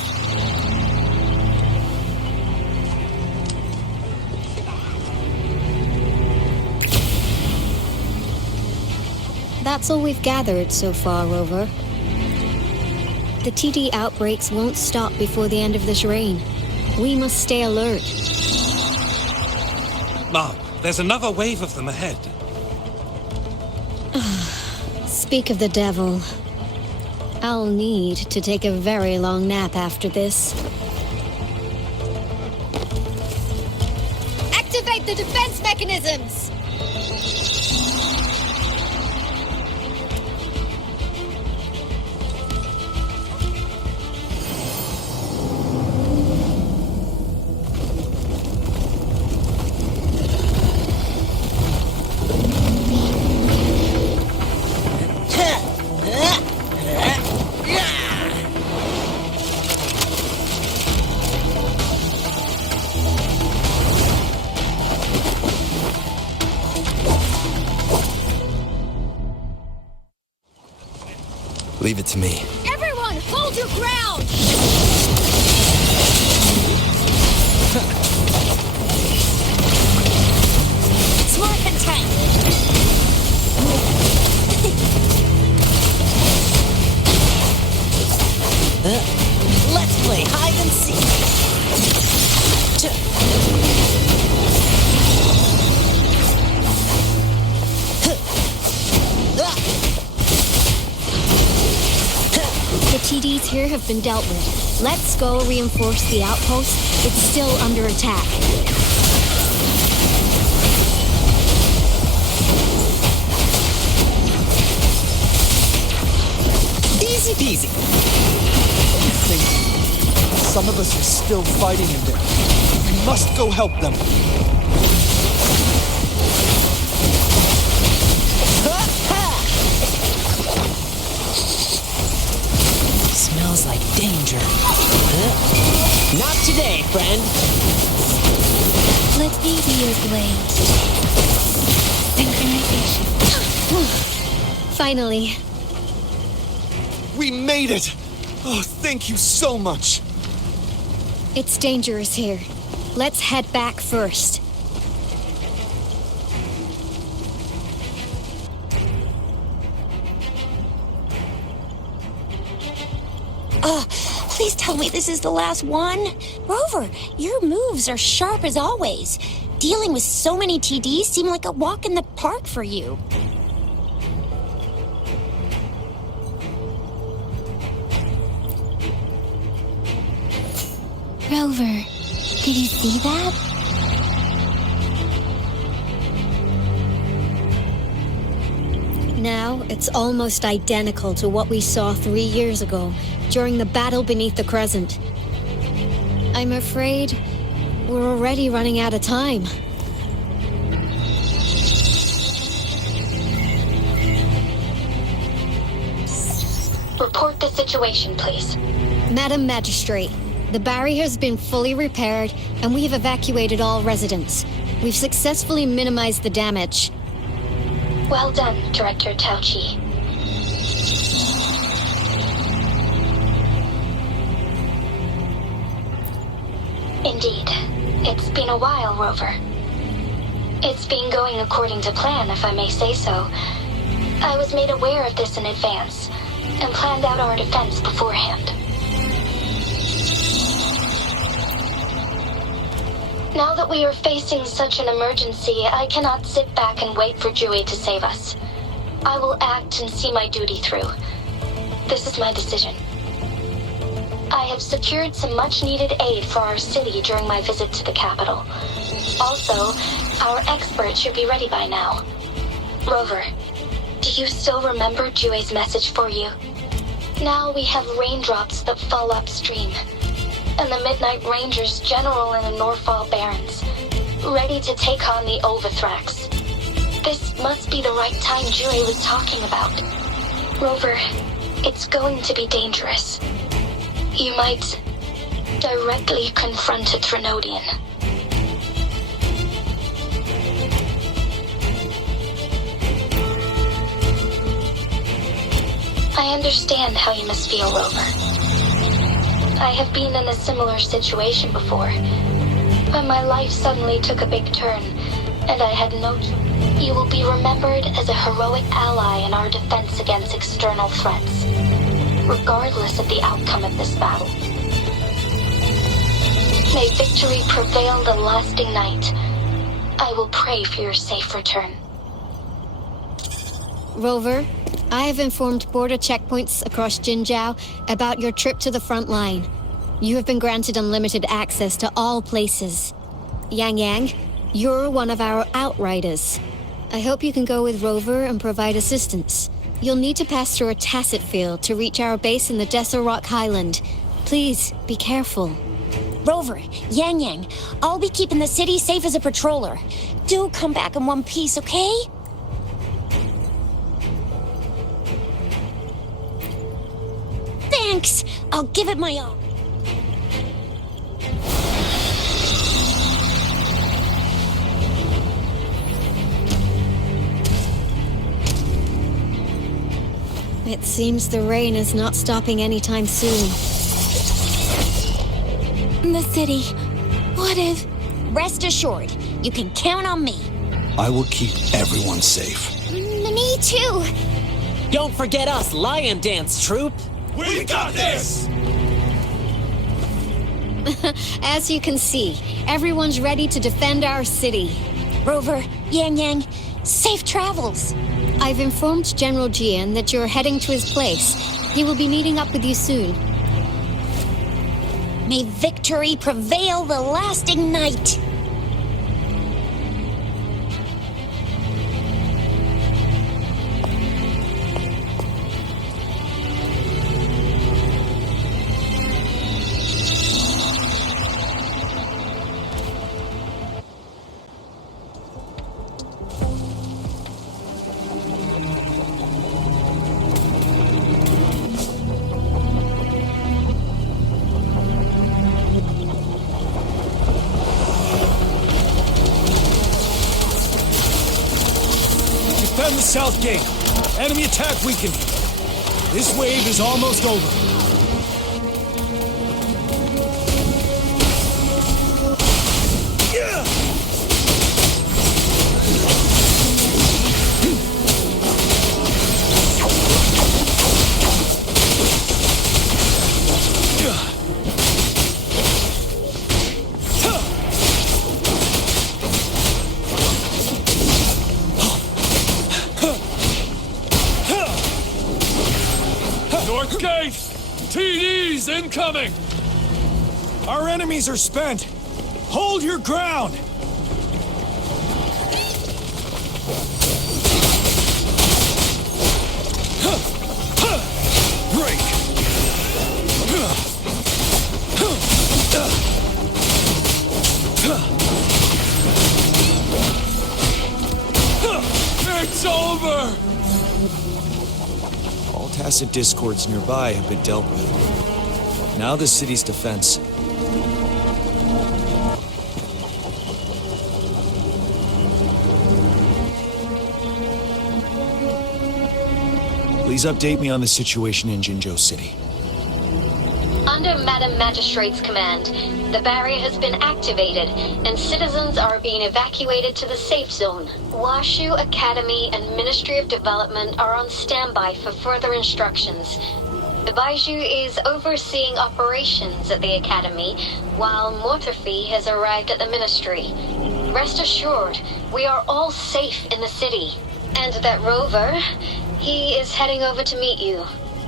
That's all we've gathered so far, Rover. The TD outbreaks won't stop before the end of this rain. We must stay alert. Mom, there's another wave of them ahead. Speak of the devil. I'll need to take a very long nap after this. Activate the defense mechanisms! Leave it to me. Everyone, hold your ground! It's more contained. Let's play hide and seek. The TDs here have been dealt with. Let's go reinforce the outpost. It's still under attack. Easy peasy. I think some of us are still fighting in there. We must go help them. Smells like danger. Not today, friend. Let me be your blade. Synchronization. Finally. We made it! Oh, thank you so much. It's dangerous here. Let's head back first. Please tell me this is the last one. Rover, your moves are sharp as always. Dealing with so many TDs seem like a walk in the park for you. Rover, did you see that? Now, it's almost identical to what we saw 3 years ago, during the battle beneath the Crescent. I'm afraid we're already running out of time. Report the situation, please. Madam Magistrate, the barrier has been fully repaired, and we have evacuated all residents. We've successfully minimized the damage. Well done, Director Tauchi. Indeed. It's been a while, Rover. It's been going according to plan, if I may say so. I was made aware of this in advance, and planned out our defense beforehand. Now that we are facing such an emergency, I cannot sit back and wait for Jui to save us. I will act and see my duty through. This is my decision. I have secured some much-needed aid for our city during my visit to the capital. Also, our expert should be ready by now. Rover, do you still remember Jue's message for you? Now we have raindrops that fall upstream, and the Midnight Rangers general in the Norfall Barrens, ready to take on the Overthrax. This must be the right time Jue was talking about. Rover, it's going to be dangerous. You might directly confront a Trinodian. I understand how you must feel, Rover. I have been in a similar situation before, but my life suddenly took a big turn, and I had no choice. You will be remembered as a heroic ally in our defense against external threats, regardless of the outcome of this battle. May victory prevail the lasting night. I will pray for your safe return. Rover, I have informed border checkpoints across Jinzhou about your trip to the front line. You have been granted unlimited access to all places. Yang Yang, you're one of our outriders. I hope you can go with Rover and provide assistance. You'll need to pass through a tacit field to reach our base in the Desert Rock Highland. Please, be careful. Rover, Yang Yang, I'll be keeping the city safe as a patroller. Do come back in one piece, okay? Thanks! I'll give it my all. It seems the rain is not stopping anytime soon. The city. What if... Rest assured, you can count on me. I will keep everyone safe. Me too. Don't forget us, Lion Dance Troop! We got this! As you can see, everyone's ready to defend our city. Rover, Yang Yang, safe travels. I've informed General Jian that you're heading to his place. He will be meeting up with you soon. May victory prevail the lasting night. Defend the south gate. Enemy attack weakened. This wave is almost over. North gate! TDs incoming! Our enemies are spent! Hold your ground! Break! It's over! All tacit discords nearby have been dealt with. Now the city's defense. Please update me on the situation in Jinzhou City. Under Madam Magistrate's command, the barrier has been activated, and citizens are being evacuated to the safe zone. Washu Academy and Ministry of Development are on standby for further instructions. Baiju is overseeing operations at the Academy, while Mortherfee has arrived at the Ministry. Rest assured, we are all safe in the city. And that rover, he is heading over to meet you.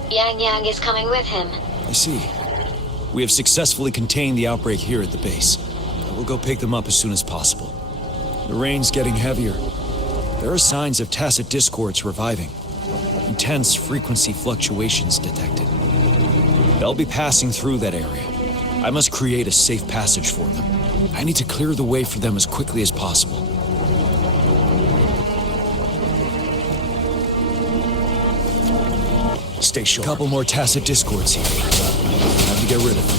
Yang Yang is coming with him. I see. We have successfully contained the outbreak here at the base. I will go pick them up as soon as possible. The rain's getting heavier. There are signs of tacit discords reviving. Intense frequency fluctuations detected. They'll be passing through that area. I must create a safe passage for them. I need to clear the way for them as quickly as possible. Stay sharp. A couple more tacit discords here. Have to get rid of them.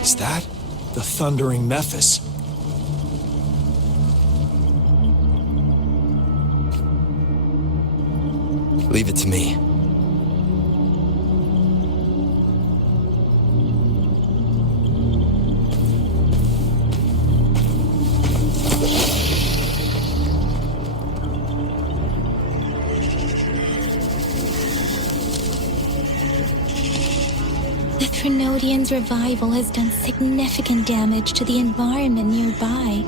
Is that the thundering Mephis? Leave it to me. The Trinodian's revival has done significant damage to the environment nearby.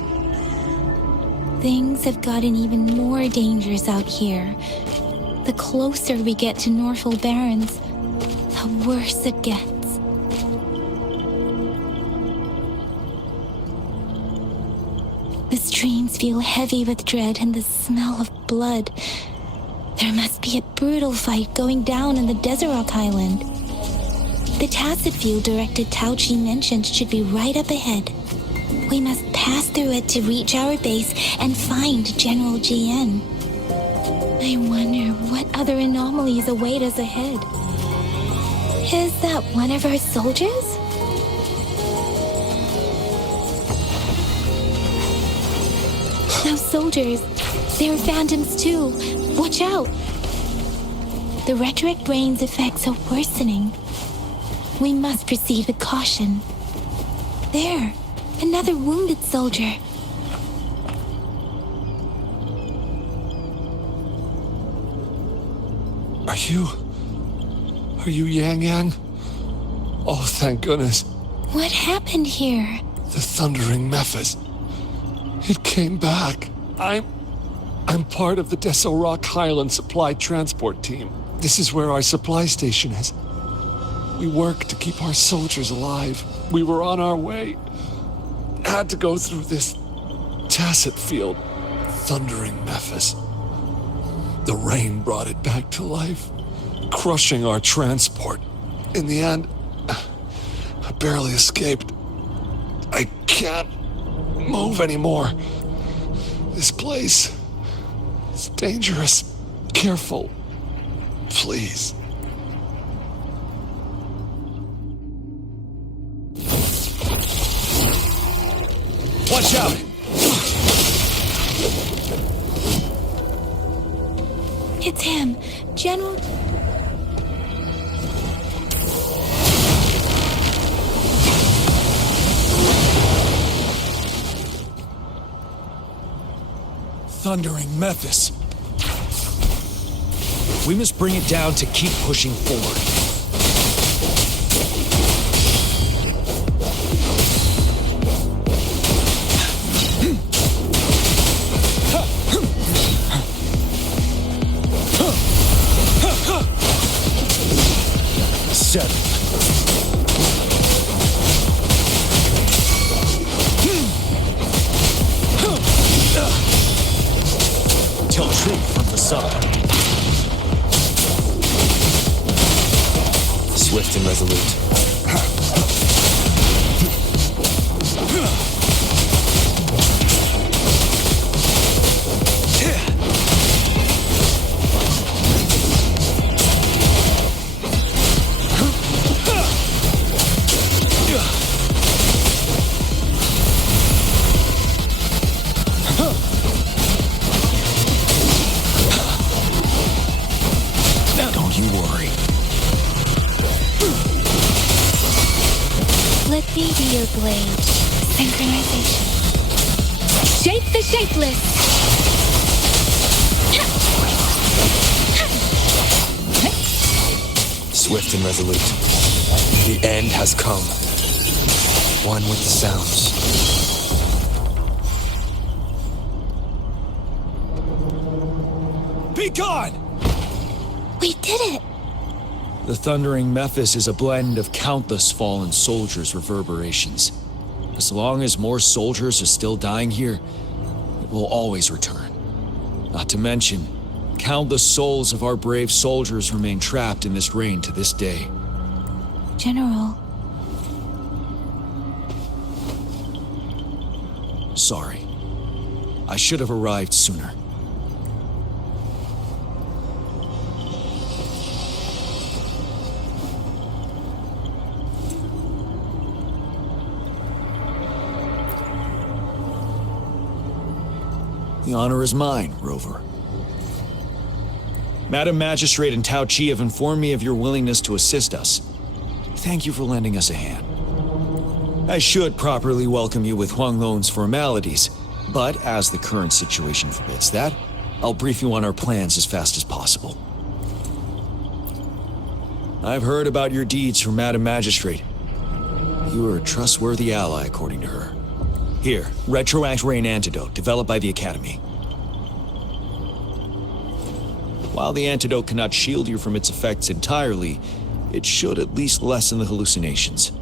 Things have gotten even more dangerous out here. The closer we get to Norfolk Barrens, the worse it gets. The streams feel heavy with dread and the smell of blood. There must be a brutal fight going down in the Desert Rock Island. The tacit field Director Tauchi mentioned should be right up ahead. We must pass through it to reach our base and find General GN. I wonder what other anomalies await us ahead. Is that one of our soldiers? Those soldiers, they're phantoms too. Watch out! The rhetoric brain's effects are worsening. We must proceed with caution. There, another wounded soldier. Are you Yang Yang? Oh, thank goodness. What happened here? The thundering Mephis. It came back. I'm part of the Deso Rock Highland Supply Transport Team. This is where our supply station is. We work to keep our soldiers alive. We were on our way. Had to go through this tacit field. Thundering Mephis. The rain brought it back to life, crushing our transport. In the end, I barely escaped. I can't move anymore. This place, It's dangerous. Careful. Please. Watch out! It's him, General. Thundering Mephis. We must bring it down to keep pushing forward. Settle. Tell truth from facade. Swift and resolute. Don't you worry. Let me be your blade. Synchronization. Shape the shapeless! Swift and resolute. The end has come. One with the sounds. Be gone! We did it! The Thundering Mephis is a blend of countless fallen soldiers' reverberations. As long as more soldiers are still dying here, it will always return. Not to mention, countless souls of our brave soldiers remain trapped in this rain to this day. General. Sorry. I should have arrived sooner. The honor is mine, Rover. Madam Magistrate and Tao Chi have informed me of your willingness to assist us. Thank you for lending us a hand. I should properly welcome you with Huang Lon's formalities, but as the current situation forbids that, I'll brief you on our plans as fast as possible. I've heard about your deeds from Madam Magistrate. You are a trustworthy ally, according to her. Here, Retroact Rain Antidote, developed by the Academy. While the antidote cannot shield you from its effects entirely, it should at least lessen the hallucinations.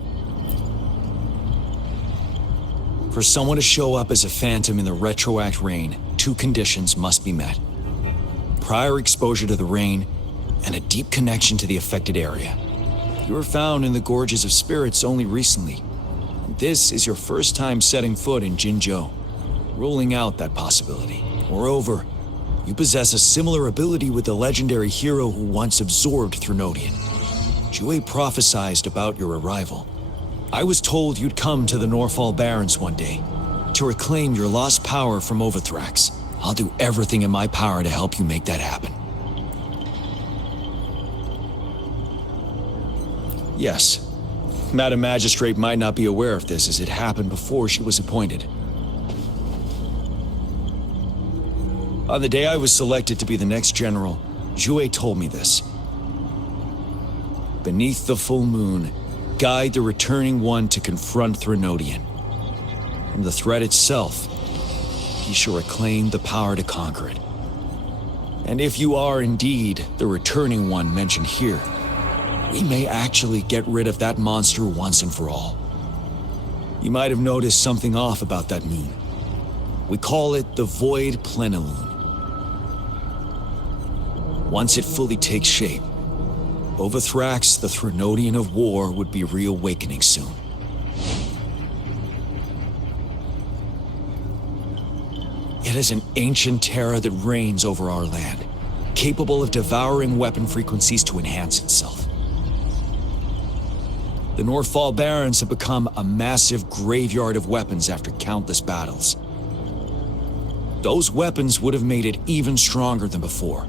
For someone to show up as a phantom in the Retroact Rain, 2 conditions must be met. Prior exposure to the rain, and a deep connection to the affected area. You were found in the Gorges of Spirits only recently. This is your first time setting foot in Jinzhou, ruling out that possibility. Moreover, you possess a similar ability with the legendary hero who once absorbed Threnodian. Jue prophesied about your arrival. I was told you'd come to the Norfall Barrens one day, to reclaim your lost power from Overthrax. I'll do everything in my power to help you make that happen. Yes, Madam Magistrate might not be aware of this as it happened before she was appointed. On the day I was selected to be the next general, Jue told me this. Beneath the full moon, guide the returning one to confront Threnodian. From the threat itself, he shall reclaim the power to conquer it. And if you are indeed the returning one mentioned here, we may actually get rid of that monster once and for all. You might have noticed something off about that moon. We call it the Void Plenilune. Once it fully takes shape, Overthrax, the Threnodian of War, would be reawakening soon. It is an ancient terror that reigns over our land, capable of devouring weapon frequencies to enhance itself. The Northfall Barrens have become a massive graveyard of weapons after countless battles. Those weapons would have made it even stronger than before.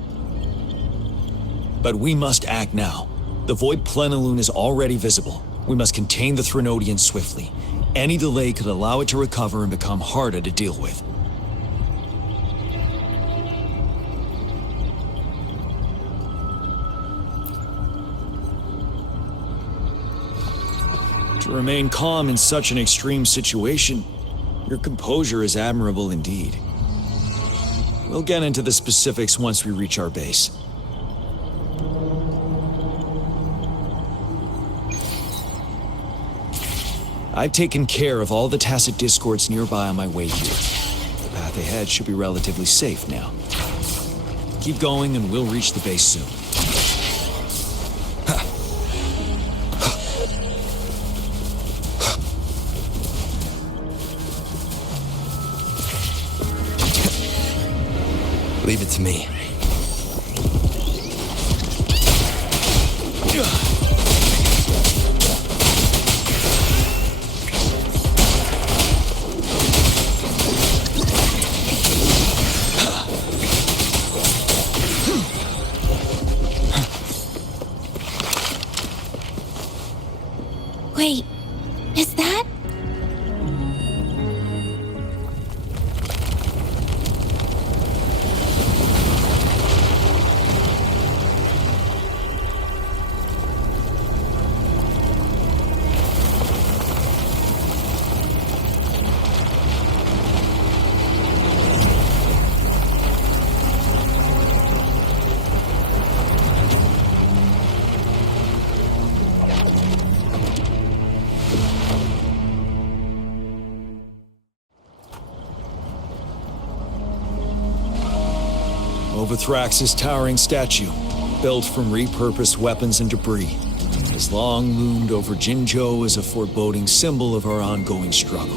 But we must act now. The Void Plenilune is already visible. We must contain the Threnodian swiftly. Any delay could allow it to recover and become harder to deal with. To remain calm in such an extreme situation, your composure is admirable indeed. We'll get into the specifics once we reach our base. I've taken care of all the tacit discords nearby on my way here. The path ahead should be relatively safe now. Keep going and we'll reach the base soon. Leave it to me. Wait, is that? Overthrax's towering statue, built from repurposed weapons and debris, has long loomed over Jinzhou as a foreboding symbol of our ongoing struggle.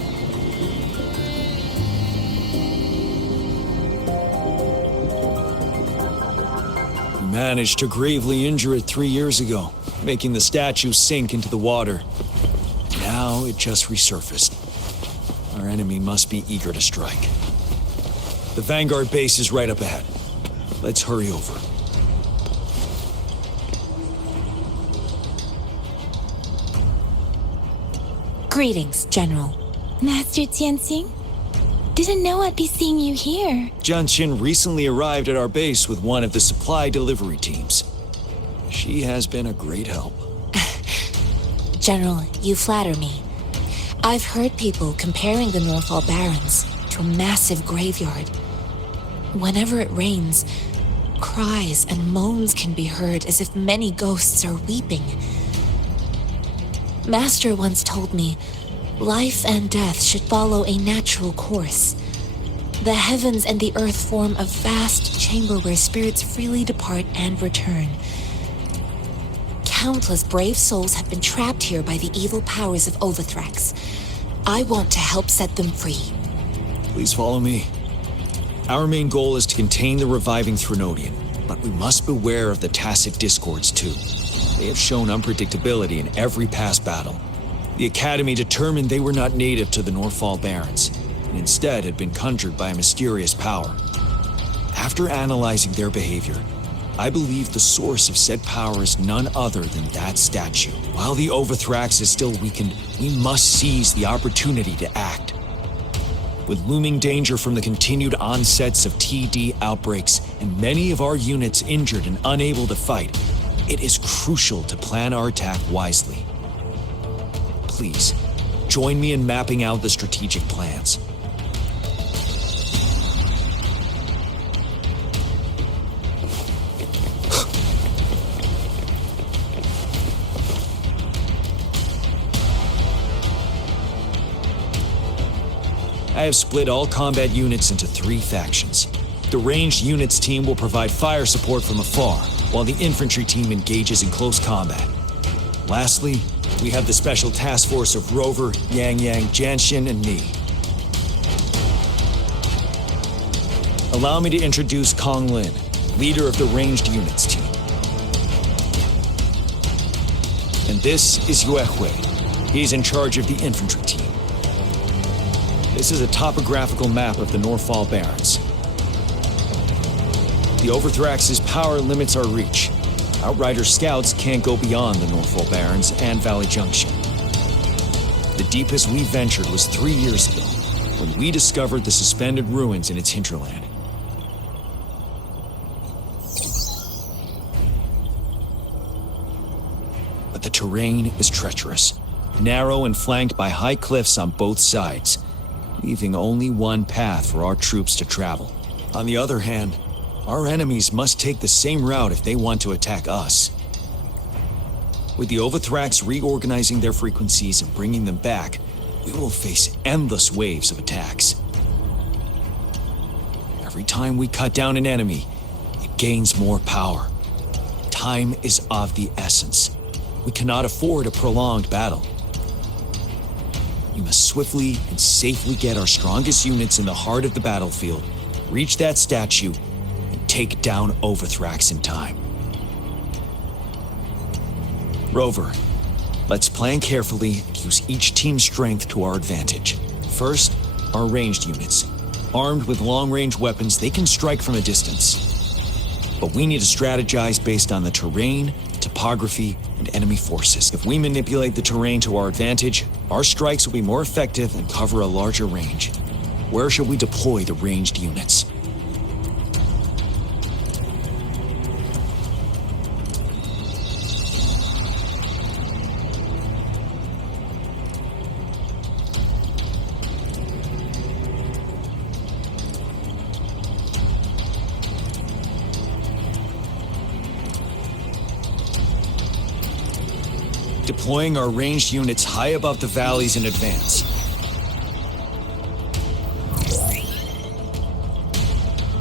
We managed to gravely injure it 3 years ago, making the statue sink into the water. Now it just resurfaced. Our enemy must be eager to strike. The Vanguard base is right up ahead. Let's hurry over. Greetings, General. Master Tianxing? Didn't know I'd be seeing you here. Jian Qin recently arrived at our base with one of the supply delivery teams. She has been a great help. General, you flatter me. I've heard people comparing the Northfall Barrens to a massive graveyard. Whenever it rains, cries and moans can be heard as if many ghosts are weeping. Master once told me, life and death should follow a natural course. The heavens and the earth form a vast chamber where spirits freely depart and return. Countless brave souls have been trapped here by the evil powers of Overthrax. I want to help set them free. Please follow me. Our main goal is to contain the reviving Threnodian, but we must beware of the tacit discords too. They have shown unpredictability in every past battle. The Academy determined they were not native to the Northfall Barrens, and instead had been conjured by a mysterious power. After analyzing their behavior, I believe the source of said power is none other than that statue. While the Overthrax is still weakened, we must seize the opportunity to act. With looming danger from the continued onsets of TD outbreaks and many of our units injured and unable to fight, it is crucial to plan our attack wisely. Please, join me in mapping out the strategic plans. I have split all combat units into 3 factions. The ranged units team will provide fire support from afar, while the infantry team engages in close combat. Lastly, we have the special task force of Rover, Yang Yang, Jianxin, and me. Allow me to introduce Kong Lin, leader of the ranged units team. And this is Yue Hui. He's in charge of the infantry team. This is a topographical map of the Norfall Barrens. The Overthrax's power limits our reach. Outrider scouts can't go beyond the Norfall Barrens and Valley Junction. The deepest we ventured was 3 years ago, when we discovered the suspended ruins in its hinterland. But the terrain is treacherous, narrow and flanked by high cliffs on both sides, leaving only one path for our troops to travel. On the other hand, our enemies must take the same route if they want to attack us. With the Overthrax reorganizing their frequencies and bringing them back, we will face endless waves of attacks. Every time we cut down an enemy, it gains more power. Time is of the essence. We cannot afford a prolonged battle. We must swiftly and safely get our strongest units in the heart of the battlefield, reach that statue, and take down Overthrax in time. Rover, let's plan carefully and use each team's strength to our advantage. First, our ranged units. Armed with long-range weapons, they can strike from a distance. But we need to strategize based on the terrain, topography, and enemy forces. If we manipulate the terrain to our advantage, our strikes will be more effective and cover a larger range. Where should we deploy the ranged units? Deploying our ranged units high above the valleys in advance.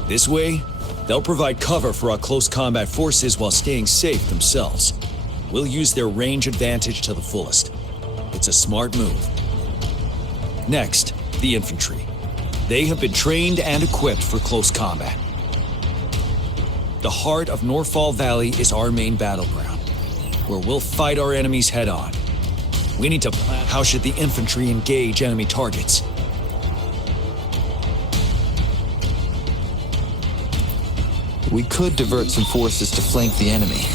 This way, they'll provide cover for our close combat forces while staying safe themselves. We'll use their range advantage to the fullest. It's a smart move. Next, the infantry. They have been trained and equipped for close combat. The heart of Norfall Valley is our main battleground, where we'll fight our enemies head-on. We need to plan how should the infantry engage enemy targets. We could divert some forces to flank the enemy,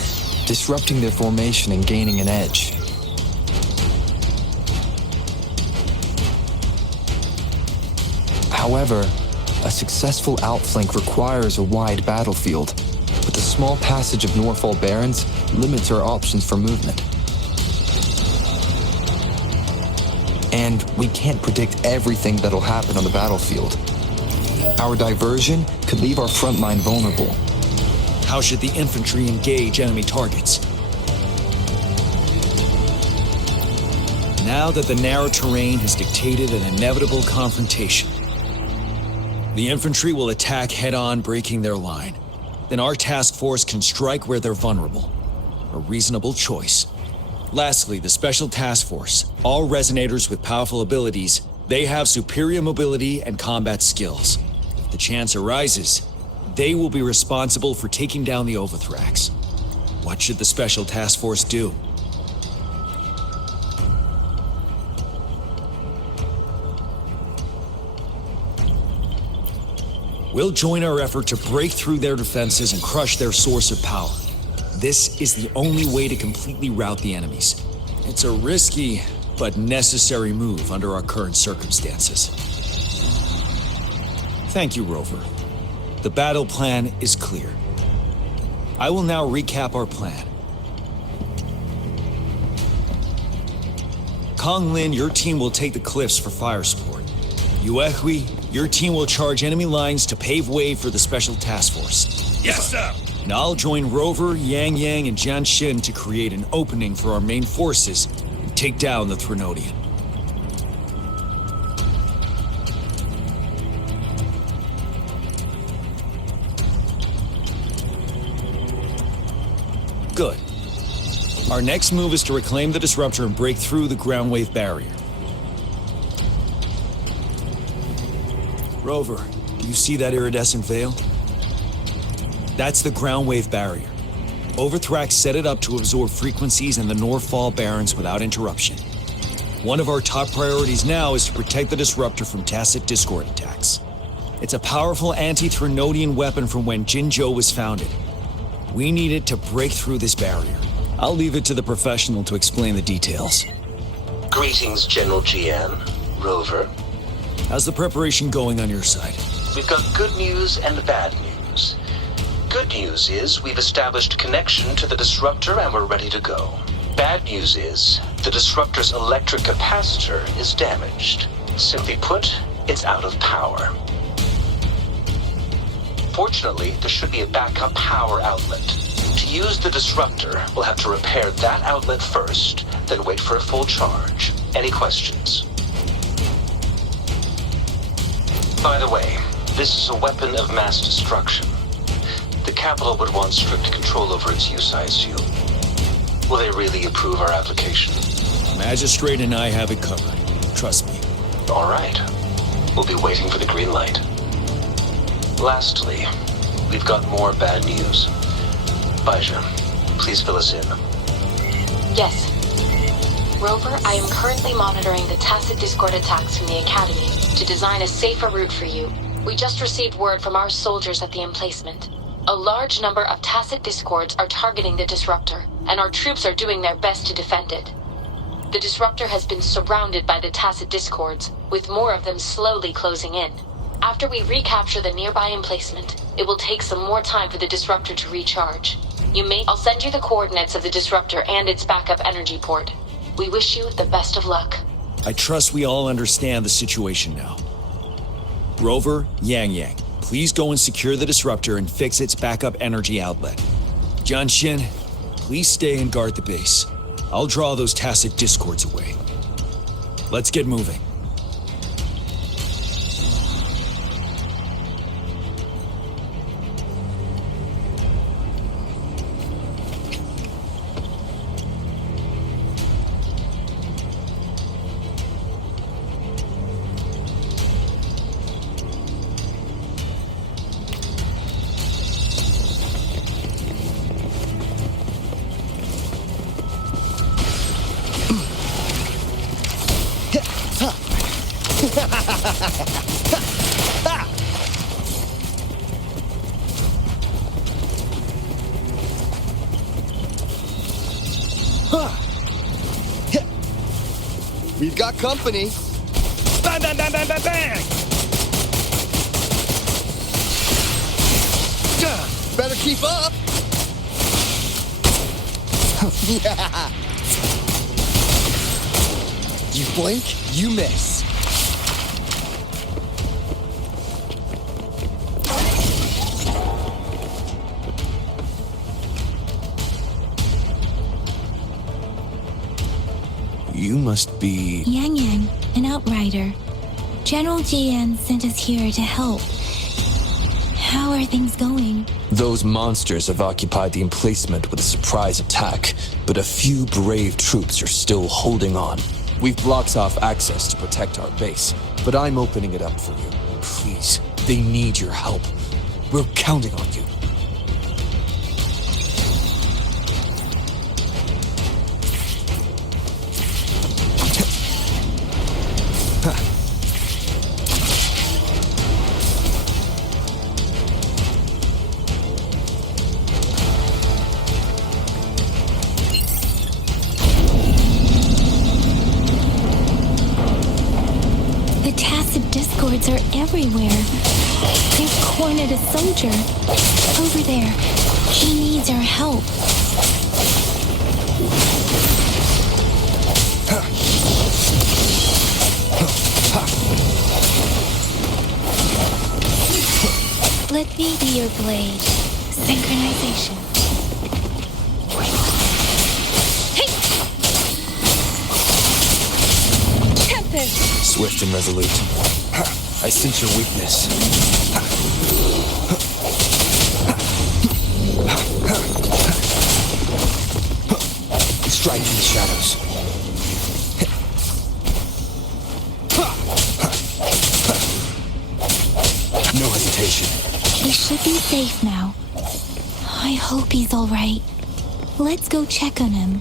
disrupting their formation and gaining an edge. However, a successful outflank requires a wide battlefield, but the small passage of Norfall Barrens limits our options for movement. And we can't predict everything that'll happen on the battlefield. Our diversion could leave our front line vulnerable. How should the infantry engage enemy targets? Now that the narrow terrain has dictated an inevitable confrontation, the infantry will attack head-on, breaking their line. Then our task force can strike where they're vulnerable. A reasonable choice. Lastly, the Special Task Force. All resonators with powerful abilities, they have superior mobility and combat skills. If the chance arises, they will be responsible for taking down the Overthrax. What should the Special Task Force do? We'll join our effort to break through their defenses and crush their source of power. This is the only way to completely rout the enemies. It's a risky but necessary move under our current circumstances. Thank you, Rover. The battle plan is clear. I will now recap our plan. Kong Lin, your team will take the cliffs for fire support. Yue Hui, your team will charge enemy lines to pave way for the Special Task Force. Yes, sir! And I'll join Rover, Yang Yang, and Jian Xin to create an opening for our main forces and take down the Threnodian. Good. Our next move is to reclaim the Disruptor and break through the ground wave barrier. Rover, You see that iridescent veil? That's the ground wave barrier. Overthrax set it up to absorb frequencies in the Northfall Barrens without interruption. One of our top priorities now is to protect the disruptor from tacit discord attacks. It's a powerful anti-Threnodian weapon from when Jinzhou was founded. We need it to break through this barrier. I'll leave it to the professional to explain the details. Greetings, General GN. Rover. How's the preparation going on your side? We've got good news and bad news. Good news is we've established a connection to the disruptor and we're ready to go. Bad news is the disruptor's electric capacitor is damaged. Simply put, it's out of power. Fortunately, there should be a backup power outlet. To use the disruptor, we'll have to repair that outlet first, then wait for a full charge. Any questions? By the way, this is a weapon of mass destruction. The capital would want strict control over its use, I assume. Will they really approve our application? Magistrate and I have it covered. Trust me. All right. We'll be waiting for the green light. Lastly, we've got more bad news. Baija, please fill us in. Yes. Rover, I am currently monitoring the tacit discord attacks from the Academy to design a safer route for you. We just received word from our soldiers at the emplacement. A large number of tacit discords are targeting the disruptor, and our troops are doing their best to defend it. The disruptor has been surrounded by the tacit discords, with more of them slowly closing in. After we recapture the nearby emplacement, it will take some more time for the disruptor to recharge. I'll send you the coordinates of the disruptor and its backup energy port. We wish you the best of luck. I trust we all understand the situation now. Rover, Yang, please go and secure the disruptor and fix its backup energy outlet. John Shin, please stay and guard the base. I'll draw those tacit discords away. Let's get moving. We've got company. Bang, bang, bang, bang, bang, bang! Better keep up. Yeah. You blink, you miss. You must be... Yang, an outrider. General GN sent us here to help. How are things going? Those monsters have occupied the emplacement with a surprise attack, but a few brave troops are still holding on. We've blocked off access to protect our base, but I'm opening it up for you. Please, they need your help. We're counting on you. Discords are everywhere. They've cornered a soldier. Over there. He needs our help. Let me be your blade. Synchronization. Hey! Tempest! Swift and resolute. I sense your weakness. Strike in the shadows. No hesitation. location. He should be safe now. I hope he's all right. Let's go check on him.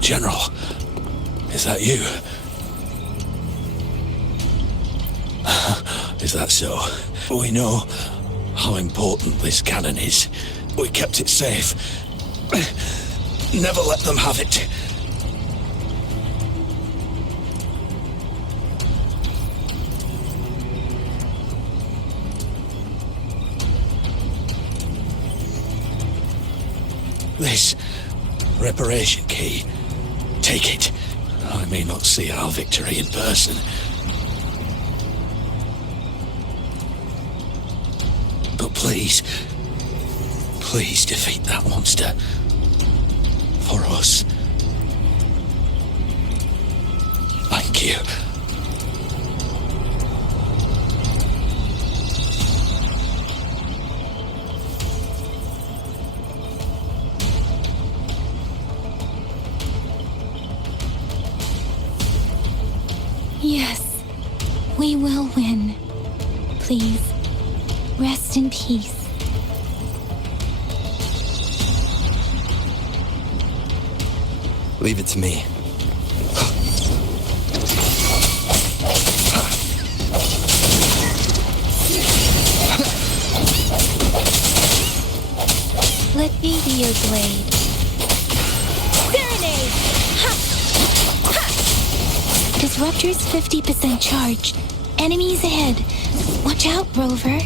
General, is that you? Is that so? We know how important this cannon is. We kept it safe. Never let them have it. This reparation key. Take it. I may not see our victory in person. But please defeat that monster. For us. Thank you. Yes, we will win. Please, rest in peace. Leave it to me. Let me be your blade. Grenade! Disruptor's 50% charged. Enemies ahead. Watch out, Rover.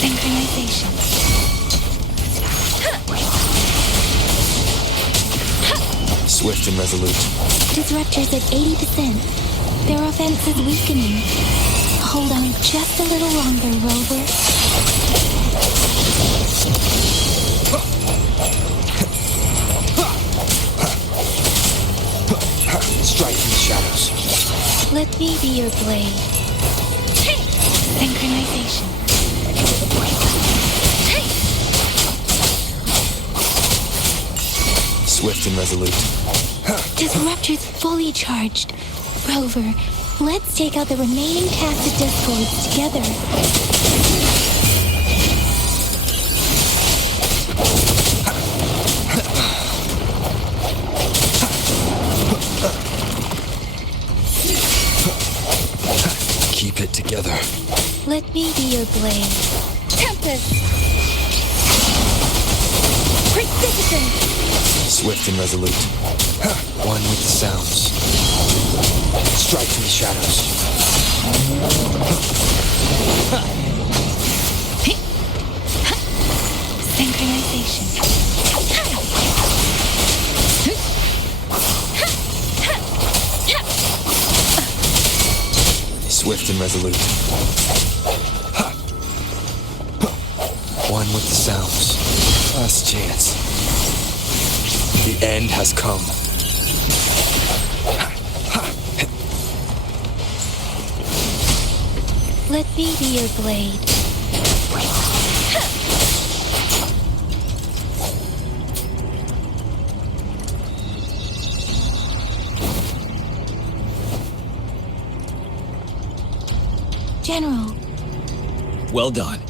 Synchronization. Swift and resolute. Disruptor's at 80%. Their offense is weakening. Hold on just a little longer, Rover. Strike in the shadows. Let me be your blade. Synchronization. Swift and resolute. Disruptor's fully charged. Rover, let's take out the remaining cast of discords together. Keep it together. Let me be your blade. Tempest! Precipitant! Swift and resolute. One with the sounds. Strike in the shadows. Synchronization. Swift and resolute. One with the sounds. Last chance. The end has come. Let me be your blade. General. Well done.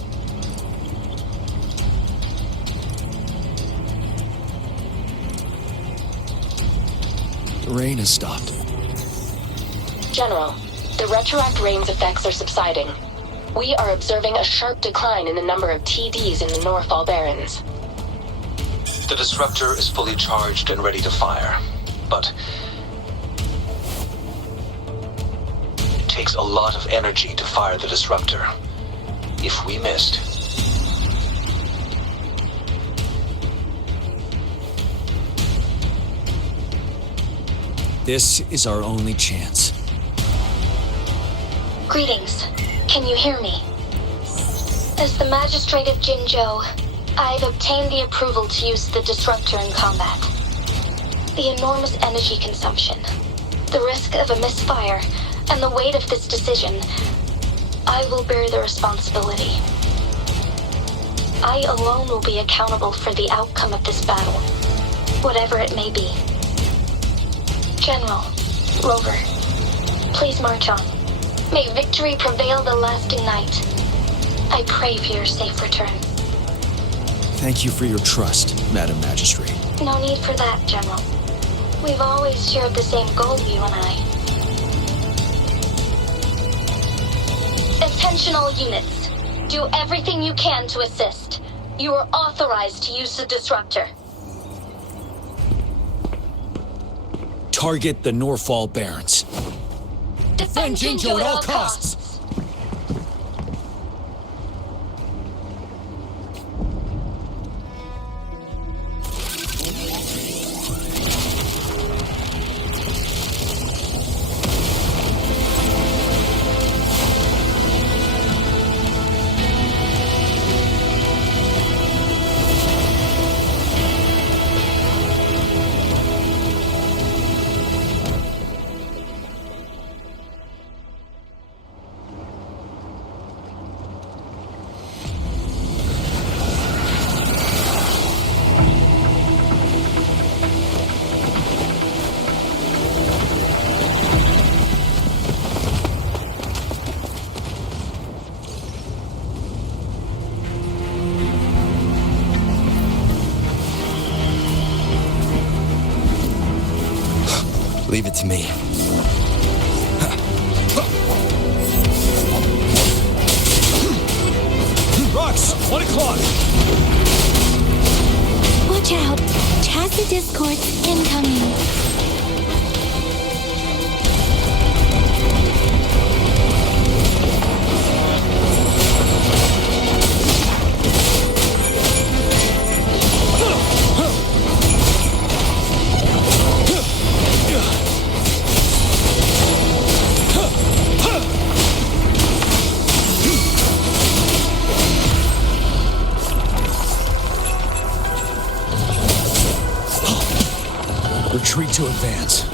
The rain has stopped. General, the retroact rain's effects are subsiding. We are observing a sharp decline in the number of TDs in the Northfall Barrens. The disruptor is fully charged and ready to fire, but it takes a lot of energy to fire the disruptor. If we missed, This is our only chance. Greetings. Can you hear me? As the Magistrate of Jinzhou, I've obtained the approval to use the disruptor in combat. The enormous energy consumption, the risk of a misfire, and the weight of this decision, I will bear the responsibility. I alone will be accountable for the outcome of this battle, whatever it may be. General, Rover, please march on. May victory prevail the lasting night. I pray for your safe return. Thank you for your trust, Madam Magistrate. No need for that, General. We've always shared the same goal, you and I. Attention all units. Do everything you can to assist. You are authorized to use the disruptor. Target the Norfall Barons. Defend Jinjo at all costs. Leave it to me. Rocks, 1 o'clock. Watch out! Chassis discords incoming. Retreat to advance.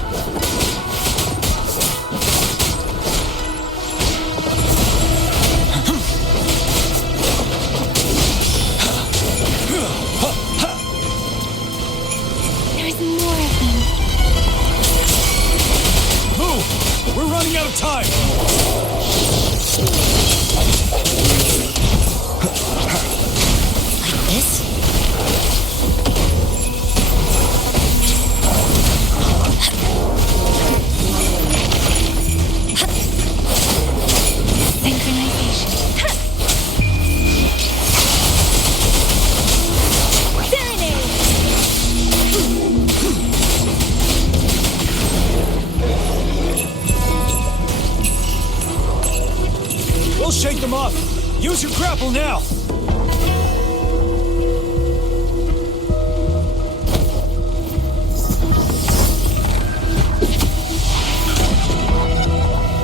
There's more of them. Move! We're running out of time! Like this? Shake them off! Use your grapple now!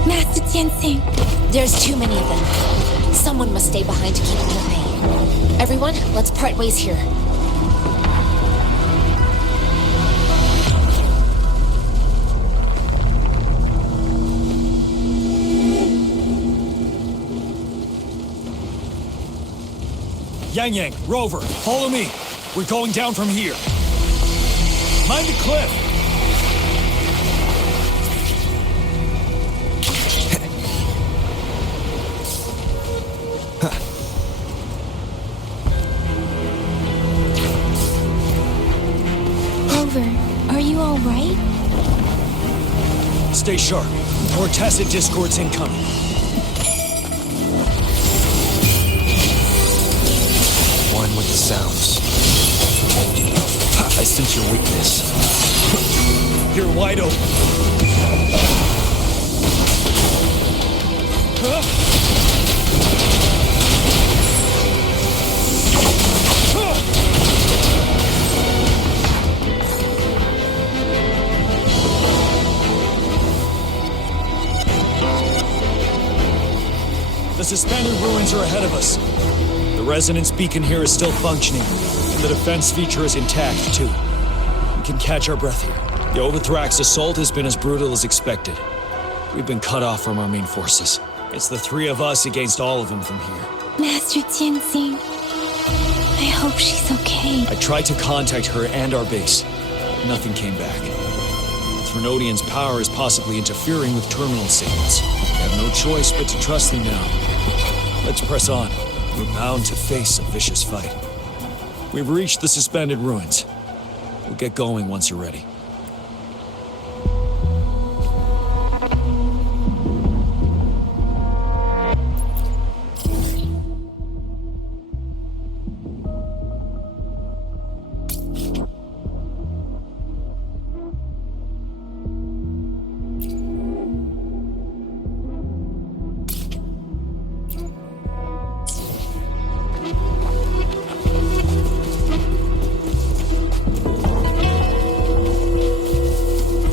Master Tien-Sing. There's too many of them. Someone must stay behind to keep them at bay. Everyone, let's part ways here. Yang Yang, Rover, follow me. We're going down from here. Mind the cliff. Rover, are you all right? Stay sharp. More tacit discords incoming. One with the sounds. I sense your weakness. You're wide open. The suspended ruins are ahead of us. The resonance beacon here is still functioning, and the defense feature is intact, too. We can catch our breath here. The Overthrax assault has been as brutal as expected. We've been cut off from our main forces. It's the three of us against all of them from here. Master Tien-Sing. I hope she's okay. I tried to contact her and our base. Nothing came back. The Threnodians' power is possibly interfering with terminal signals. I have no choice but to trust them now. Let's press on. We're bound to face a vicious fight. We've reached the suspended ruins. We'll get going once you're ready.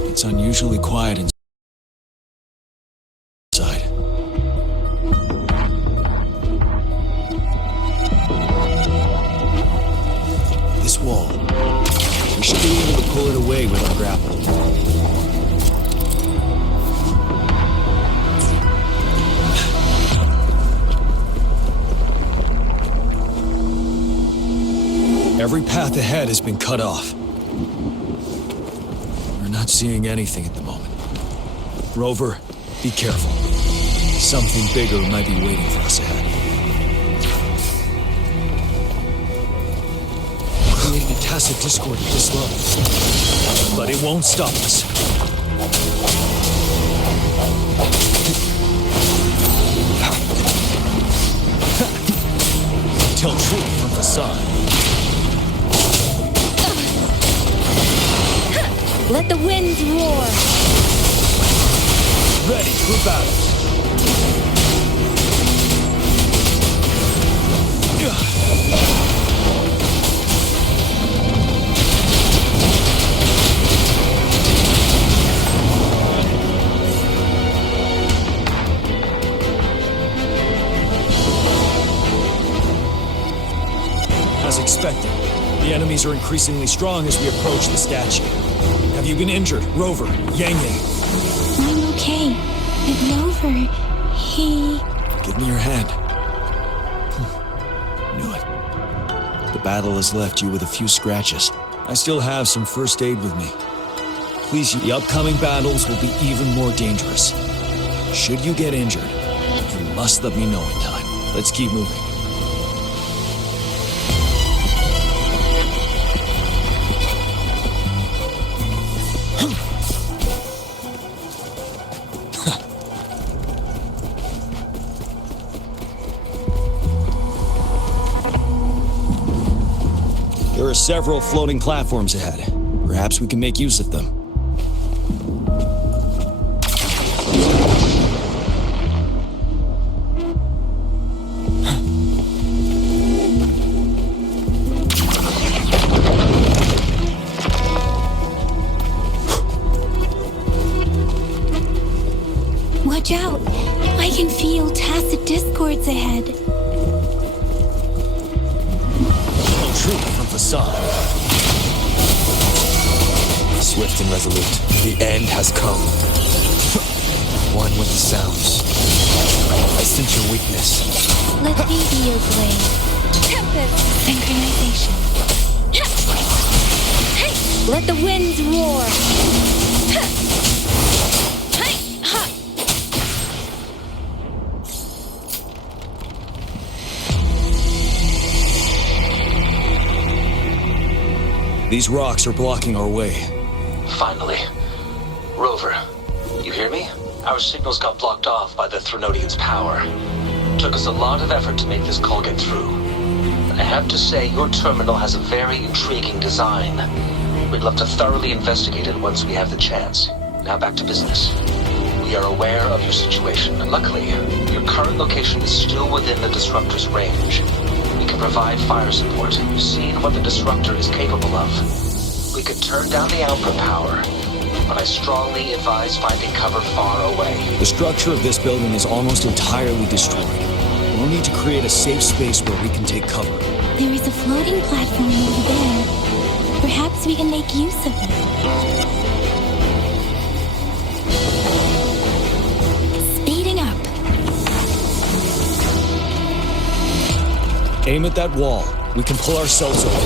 It's unusually quiet inside. This wall. We should be able to pull it away with our grapple. Every path ahead has been cut off. Not seeing anything at the moment. Rover, be careful. Something bigger might be waiting for us ahead. Creating a tacit discord at this level. But it won't stop us. Tell truth from the sun. Let the winds roar! Ready for battle. As expected, the enemies are increasingly strong as we approach the statue. Have you been injured, Rover, Yang Yang? I'm okay. But Rover, he... Give me your hand. Knew it. The battle has left you with a few scratches. I still have some first aid with me. Please, the upcoming battles will be even more dangerous. Should you get injured, you must let me know in time. Let's keep moving. There are several floating platforms ahead. Perhaps we can make use of them. Watch out! I can feel tacit discords ahead. Truth from facade. Swift and resolute, the end has come. One with the sounds. I sense your weakness. Let me be your blade. Tempest! Synchronization. Let the winds roar! These rocks are blocking our way. Finally. Rover, you hear me? Our signals got blocked off by the Threnodians' power. Took us a lot of effort to make this call get through. I have to say, your terminal has a very intriguing design. We'd love to thoroughly investigate it once we have the chance. Now back to business. We are aware of your situation. Luckily, your current location is still within the Disruptor's range. We can provide fire support. You've seen what the Disruptor is capable of. We could turn down the output power, but I strongly advise finding cover far away. The structure of this building is almost entirely destroyed. We'll need to create a safe space where we can take cover. There is a floating platform over there. Perhaps we can make use of it. Speeding up. Aim at that wall. We can pull ourselves over.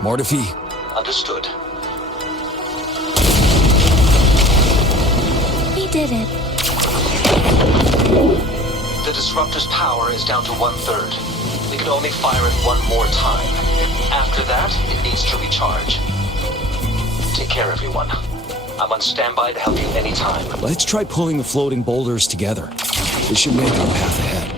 Mortifi. Understood. We did it. The disruptor's power is down to 1/3. We can only fire it one more time. After that, it needs to recharge. Take care, everyone. I'm on standby to help you anytime. Let's try pulling the floating boulders together. This should make our path ahead.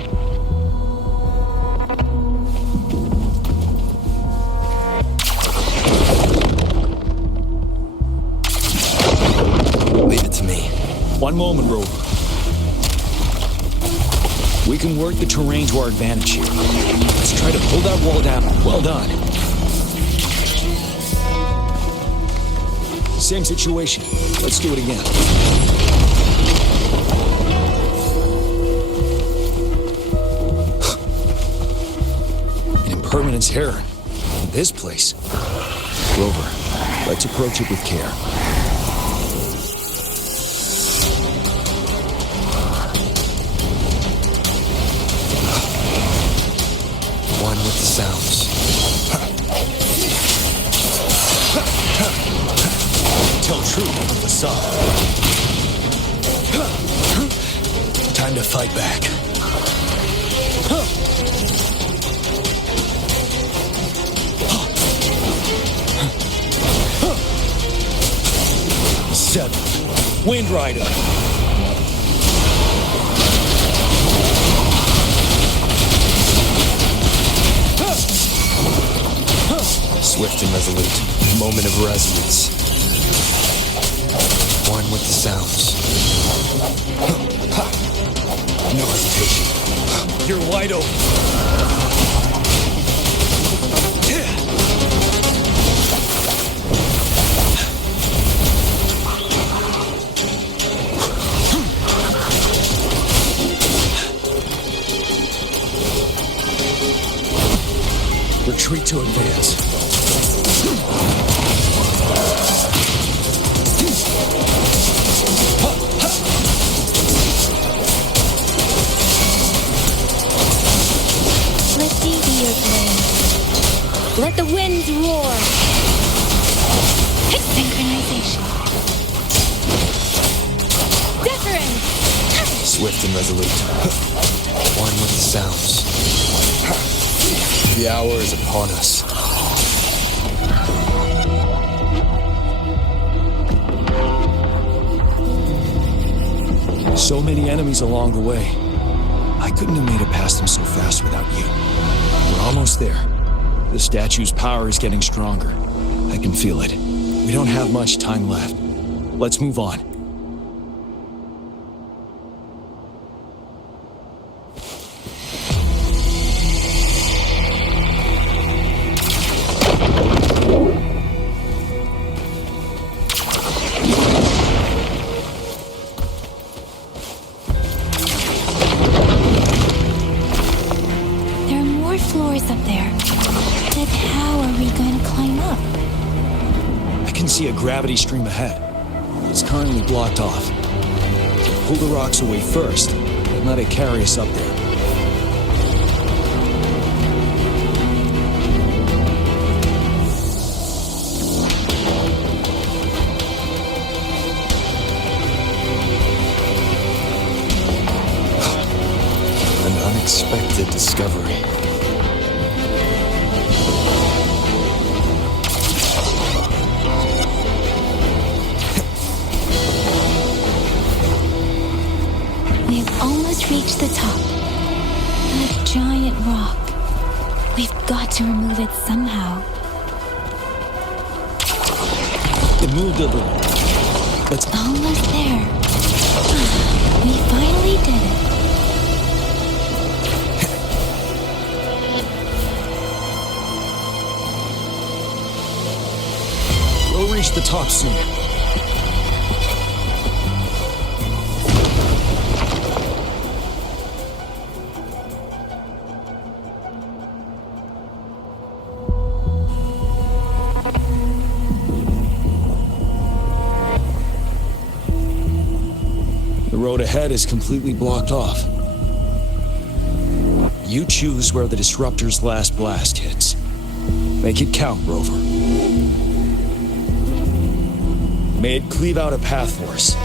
Leave it to me. One moment, Rover. We can work the terrain to our advantage here. Let's try to pull that wall down. Well done. Same situation. Let's do it again. An impermanence error. In this place. Rover, let's approach it with care. One with the sounds. Tell truth from the facade. Time to fight back. 7. Wind Rider. Swift and resolute. Moment of resonance. One with the sounds. No hesitation. You're wide open. Retreat to advance. Let me be your blade. Let the winds roar. Synchronization. WUTHERING. Swift and resolute. One with the sounds. The hour is upon us. So many enemies along the way. I couldn't have made it past them so fast without you. We're almost there. The statue's power is getting stronger. I can feel it. We don't have much time left. Let's move on. Floors up there. But how are we going to climb up? I can see a gravity stream ahead. It's currently blocked off. Pull the rocks away first, and let it carry us up there. An unexpected discovery. Reach the top. A giant rock. We've got to remove it somehow. It moved a little. Let's... Almost there. We finally did it. We'll reach the top soon. The road ahead is completely blocked off. You choose where the disruptor's last blast hits. Make it count, Rover. May it cleave out a path for us.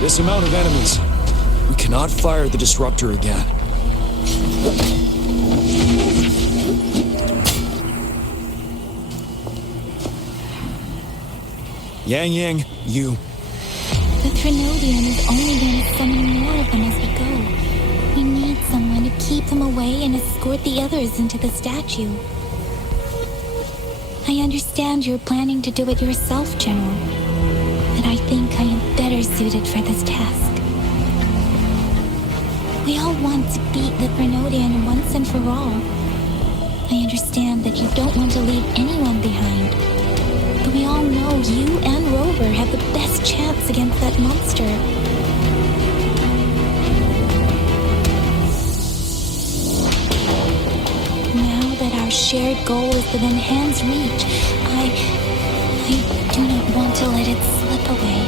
This amount of enemies. We cannot fire the disruptor again. Yang, you... The Trinodian is only going to summon more of them as we go. We need someone to keep them away and escort the others into the statue. I understand you're planning to do it yourself, General. But I think I am better suited for this task. We all want to beat the Trinodian once and for all. I understand that you don't want to leave anyone behind. But we all know you and Rover have the best chance against that monster. Now that our shared goal is within hand's reach, I do not want to let it slip away.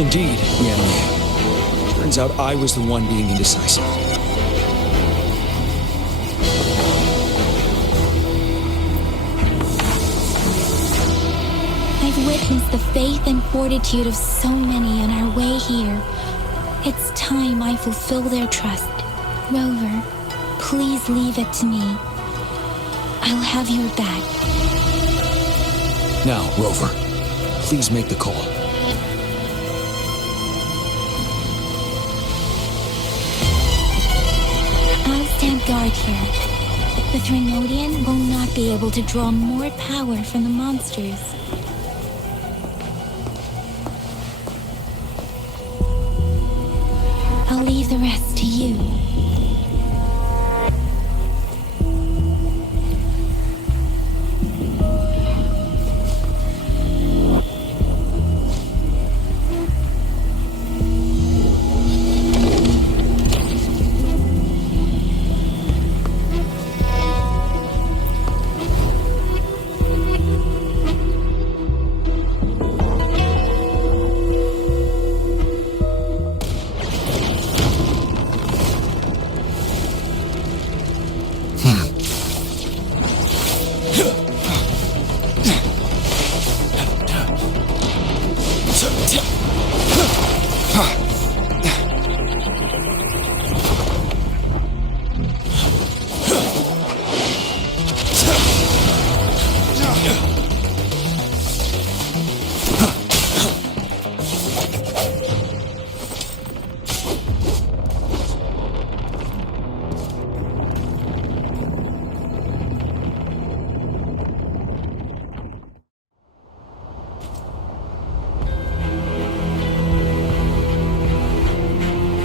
Indeed, Yang. Turns out I was the one being indecisive. I've witnessed the faith and fortitude of so many on our way here. It's time I fulfill their trust. Rover, please leave it to me. I'll have your back. Now, Rover, please make the call. I'll stand guard here. The Trinodian will not be able to draw more power from the monsters. I'll leave the rest to you.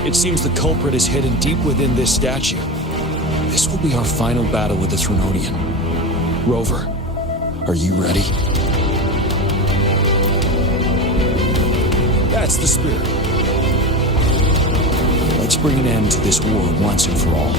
It seems the culprit is hidden deep within this statue. This will be our final battle with the Trinodian. Rover, are you ready? That's the spirit. Let's bring an end to this war once and for all.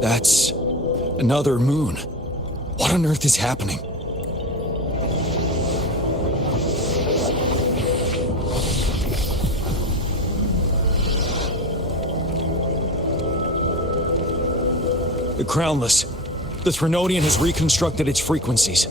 That's another moon. What on earth is happening? The Crownless. The Trinodian has reconstructed its frequencies.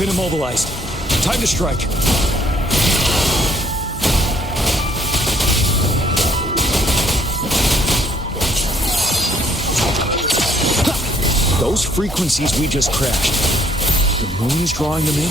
been immobilized. Time to strike. Those frequencies we just crashed. The moon is drawing them in?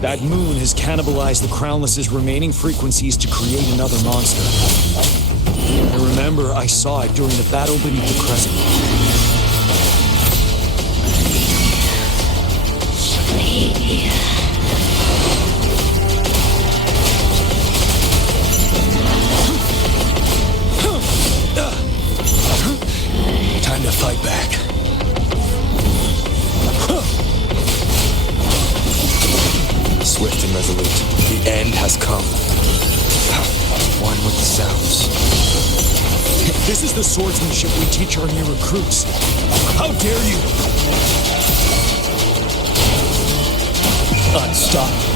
That moon has cannibalized the Crownless's remaining frequencies to create another monster. I remember I saw it during the battle beneath the crescent. Time to fight back. Swift and resolute. The end has come. One with the sounds. This is the swordsmanship we teach our new recruits. How dare you! Unstoppable.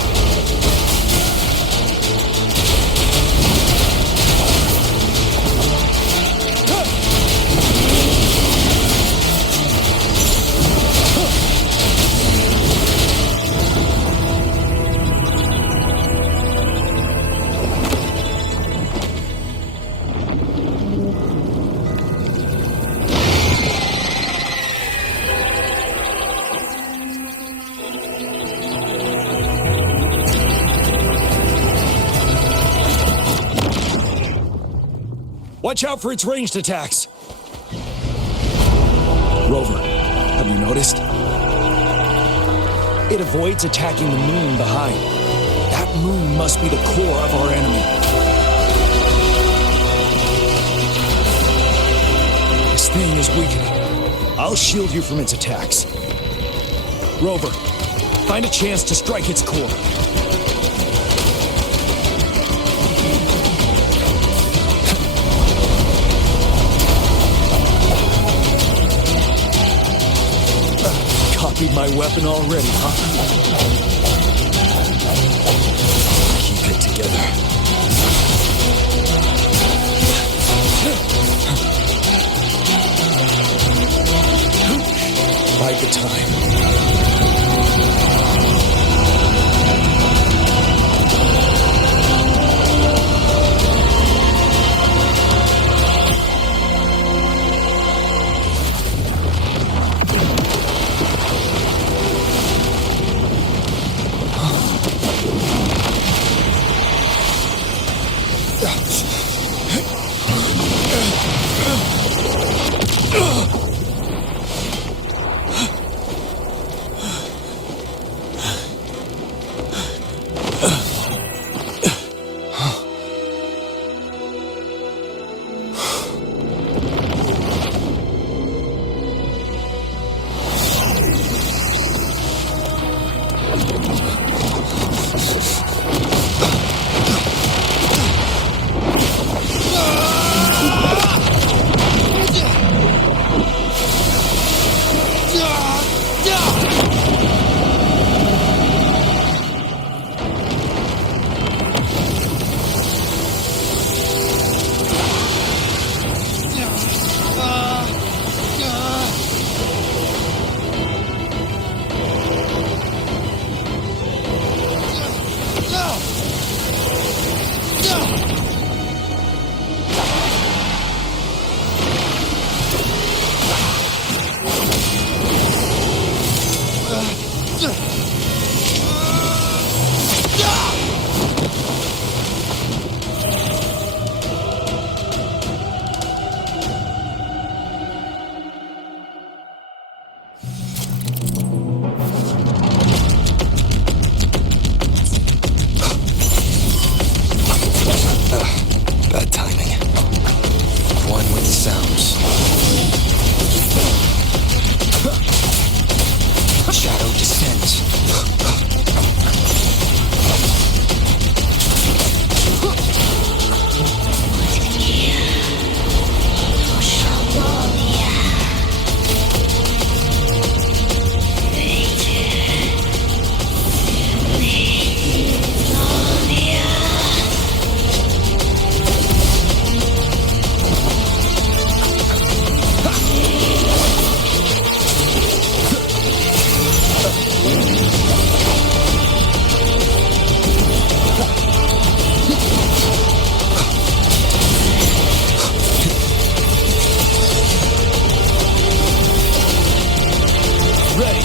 Watch out for its ranged attacks. Rover, have you noticed? It avoids attacking the moon behind. That moon must be the core of our enemy. This thing is weakening. I'll shield you from its attacks. Rover, find a chance to strike its core. Copied my weapon already, huh? Keep it together. Bide the time.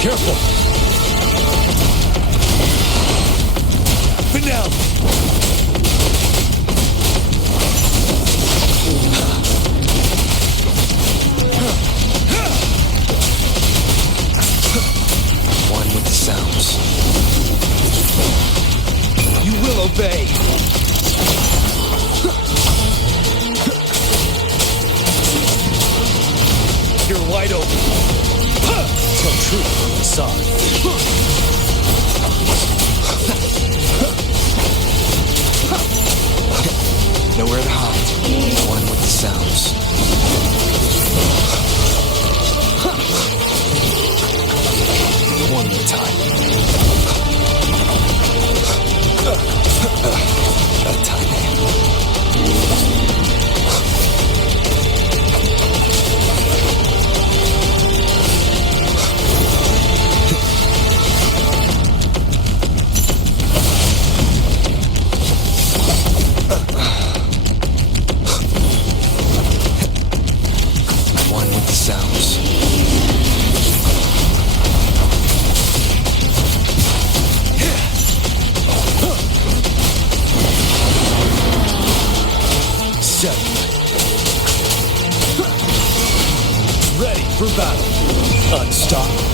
Careful! Finale! One with the sounds. You will obey. You're wide open. Tell truth from the side. Nowhere to hide. One with the sounds. One more time. That timing. One with the sounds. Set. Ready for battle. Unstoppable.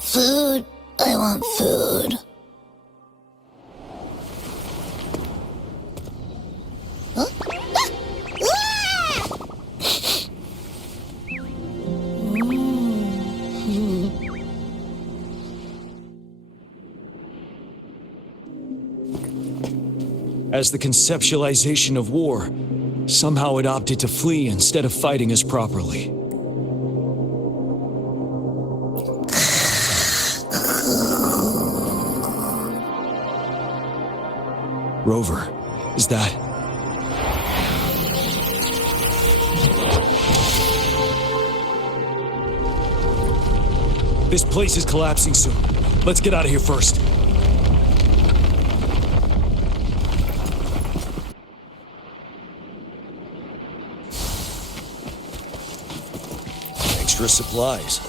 Food. I want food. Huh? As the conceptualization of war, somehow it opted to flee instead of fighting us properly. Rover, is that... This place is collapsing soon. Let's get out of here first. Extra supplies.